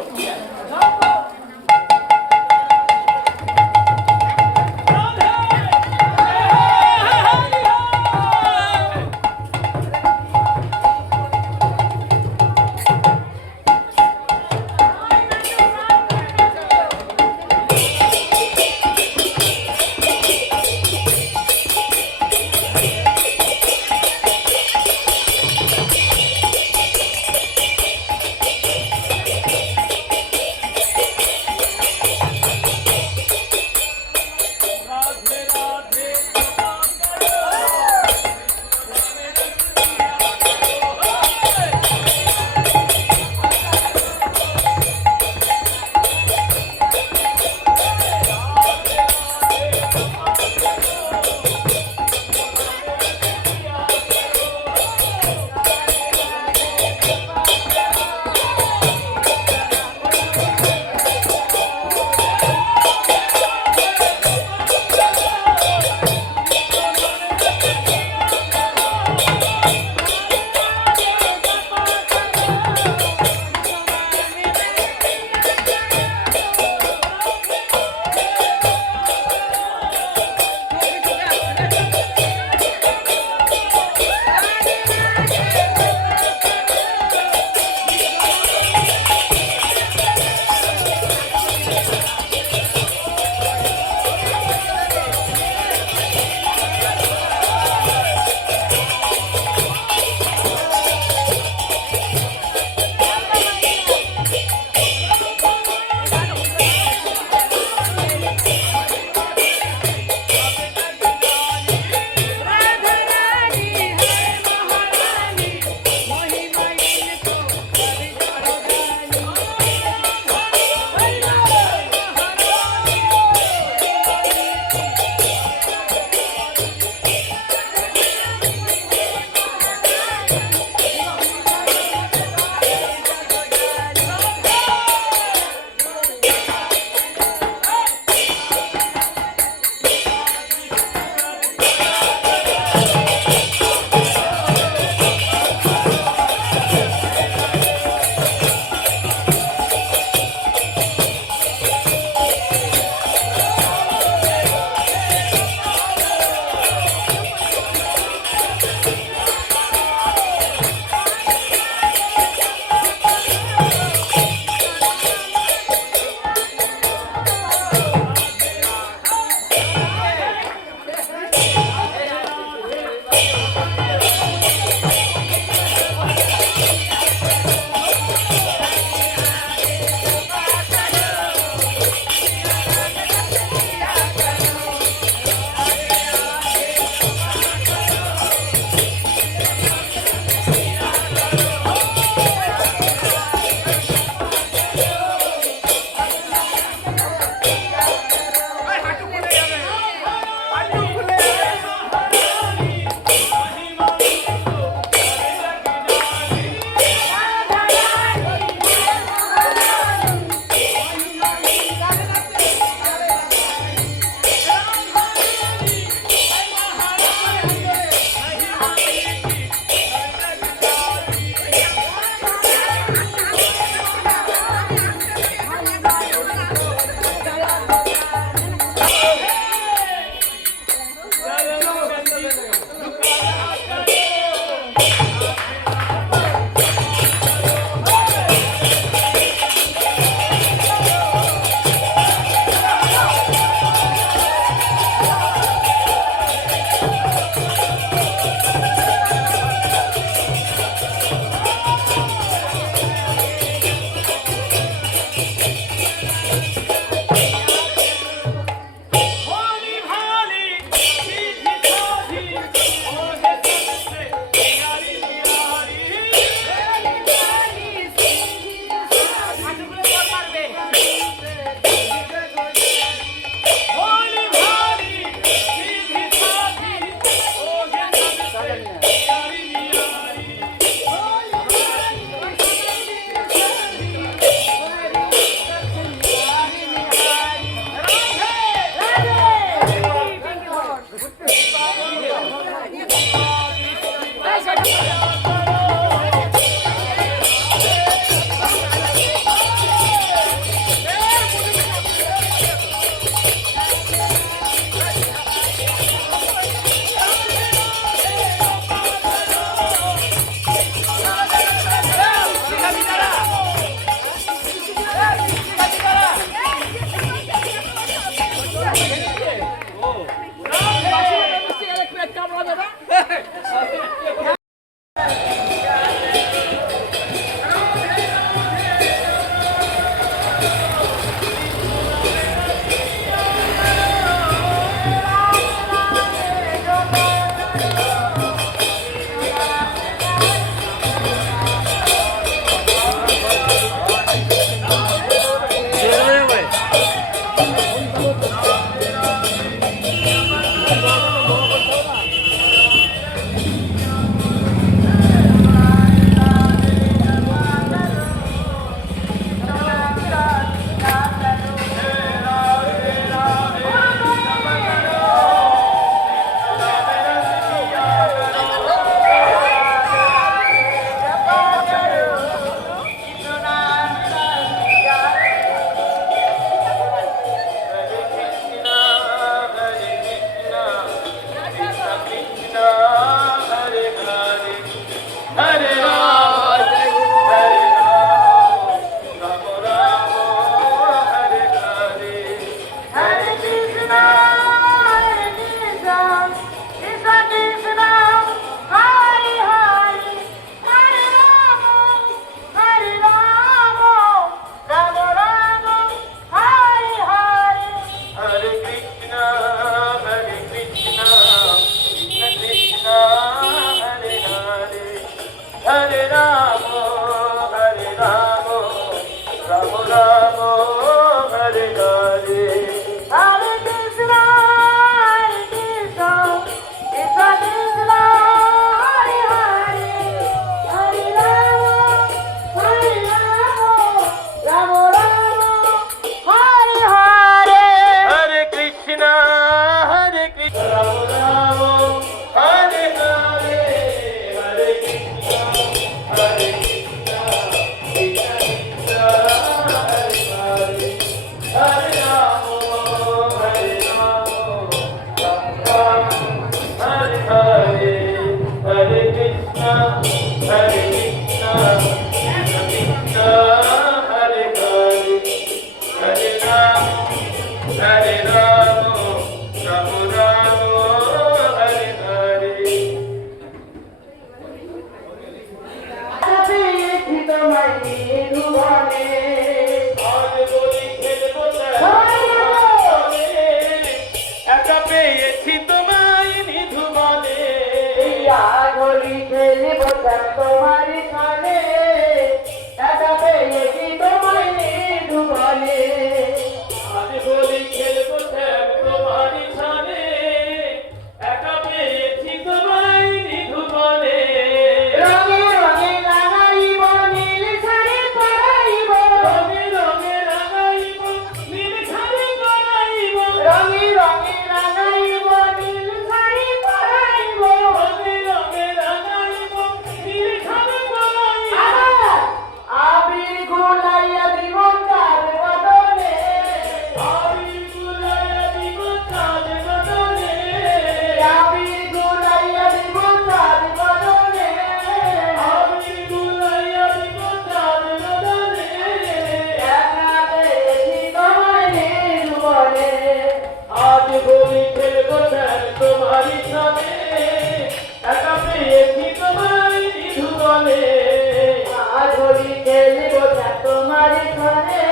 তোমারই সনে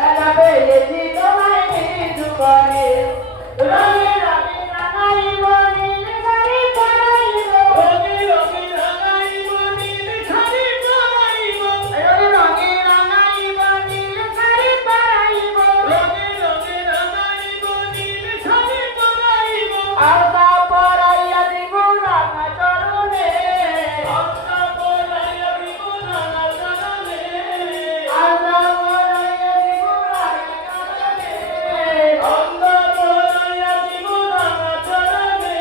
একা পেয়েছি তোমায় নিধুবনে রঙে রঙে রাঙাইব নীল শাড়ি পরাইব রঙে রঙে রাঙাইব নীল শাড়ি পরাইব রঙে রঙে রাঙাইব নীল শাড়ি পরাইব রঙে রঙে রাঙাইব নীল শাড়ি পরাইব আলতা পরাইয়া দিব রাঙা চরণে আলতা পরাইয়া দিব রাঙা চরণে আলতা পরাইয়া দিব রাঙা চরণে আলতা পরাইয়া দিব রাঙা চরণে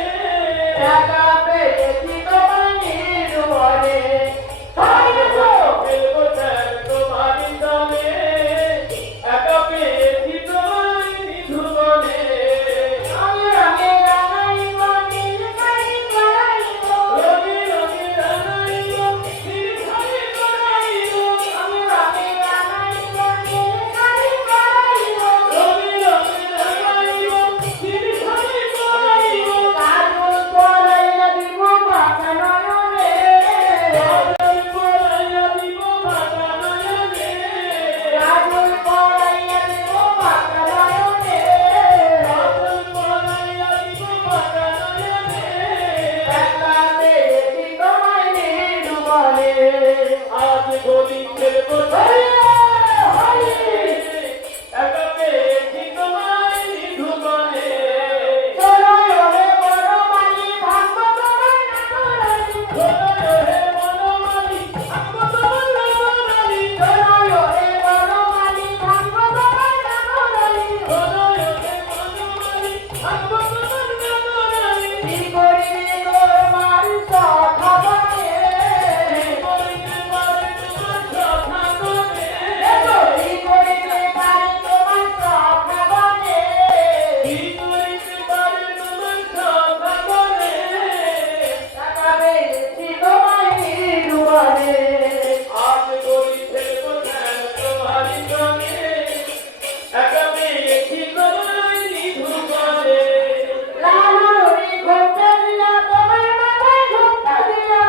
একা পেয়েছি তোমায় নিধুবনে ফেলবো স্যার তোমারই সনে একা পেয়েছি তোমায় নিধুবনে রঙে রঙে রাঙাইব নীল শাড়ি পরাইব রঙে রঙে রাঙাইব নীল শাড়ি পরাইব রঙে রঙে রাঙাইব নীল শাড়ি পরাইব রঙে রঙে রাঙাইব নীল শাড়ি পরাইব কাজল পরাইয়া দিব বাঁকা নয়নে কাজল পরাইয়া দিব বাঁকা নয়নে কাজল পরাইয়া দিব বাঁকা নয়নে কাজল পরাইয়া দিব বাঁকা নয়নে একা পেয়েছি তোমায় নিধুবনে আজ গলি খেলবো একা পেয়েছি তোমায় নিধুবনে চলো রে বনমালী ভাগ্য তোমায় না করালি হে বনমালী আমগো তোমার নগরালি চলো রে বনমালী ভাগ্য তোমায় না করালি হে বনমালী আমগো তোমার নগরালি কি করিবে তোমার সখা বনে করিতে পারে তোমার কথা বলে কি করিবে পারে তোমার সখা বনে কি করিতে পারে তোমার কথা বলে টাকা পেয়েছি তোমায় নিধুবনে আজ গলি খেলবো কেন তোমারই সঙ্গে একা পেয়েছি তোমায় নিধুবনে লালুরি ঘুমতে দিয়া তোমার মাথায় ঘুমতে দিয়া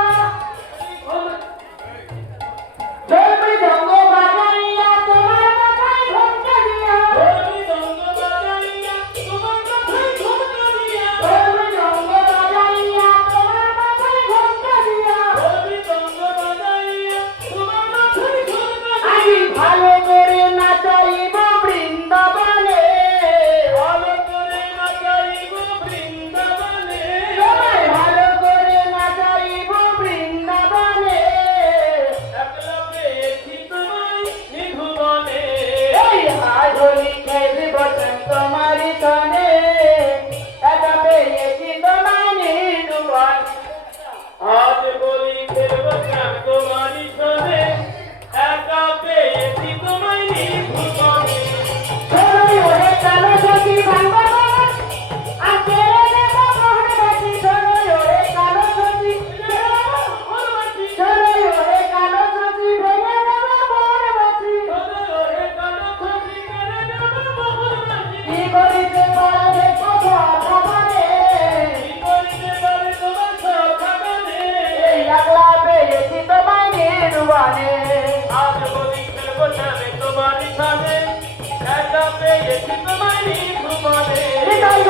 জমি জঙ্গ বাজাইয়া তোমার মাথায় ঘুমতে দিয়া আমি দঙ্গ বাজাইয়া তোমার কথায় ঘুমটা দিয়া জমি জঙ্গ বাজাইয়া তোমার মাথায় ঘুমতে দিয়া আমি দঙ্গ বাজাইয়া তোমার কথায় ঘুমটা আমি ভালো করে নাচাইব বৃন্দাবনে ভালো করে নাচাইব বৃন্দাবনে তোমায় ভালো করে নাচাইব বৃন্দাবনে একলা পেয়েছি তোমায় নিধুবনে এই হাজলি খেলি বসন তোমারি তনে একা পেয়েছি তোমায় নিধুবনে আজ বলি খেলবো কেন তোমারই সনে একা পেয়েছি তোমায় নিধুবনে সরই ওরে কালো সখী ভাঙ্গবন আর তেরে দেব মোহনবাসী সরই ওরে কালো সখী সরই ওরে কালো সখী ভেঙে দেব মোহনবাসী কি করিতে পারে কথা ভাবনে এই একলা পেয়েছি তোমায় নির্বাণে আজ বলি খেলবো কেন তোমারই সনে একা পেয়েছি তোমায় নিধুবনে হৃদয়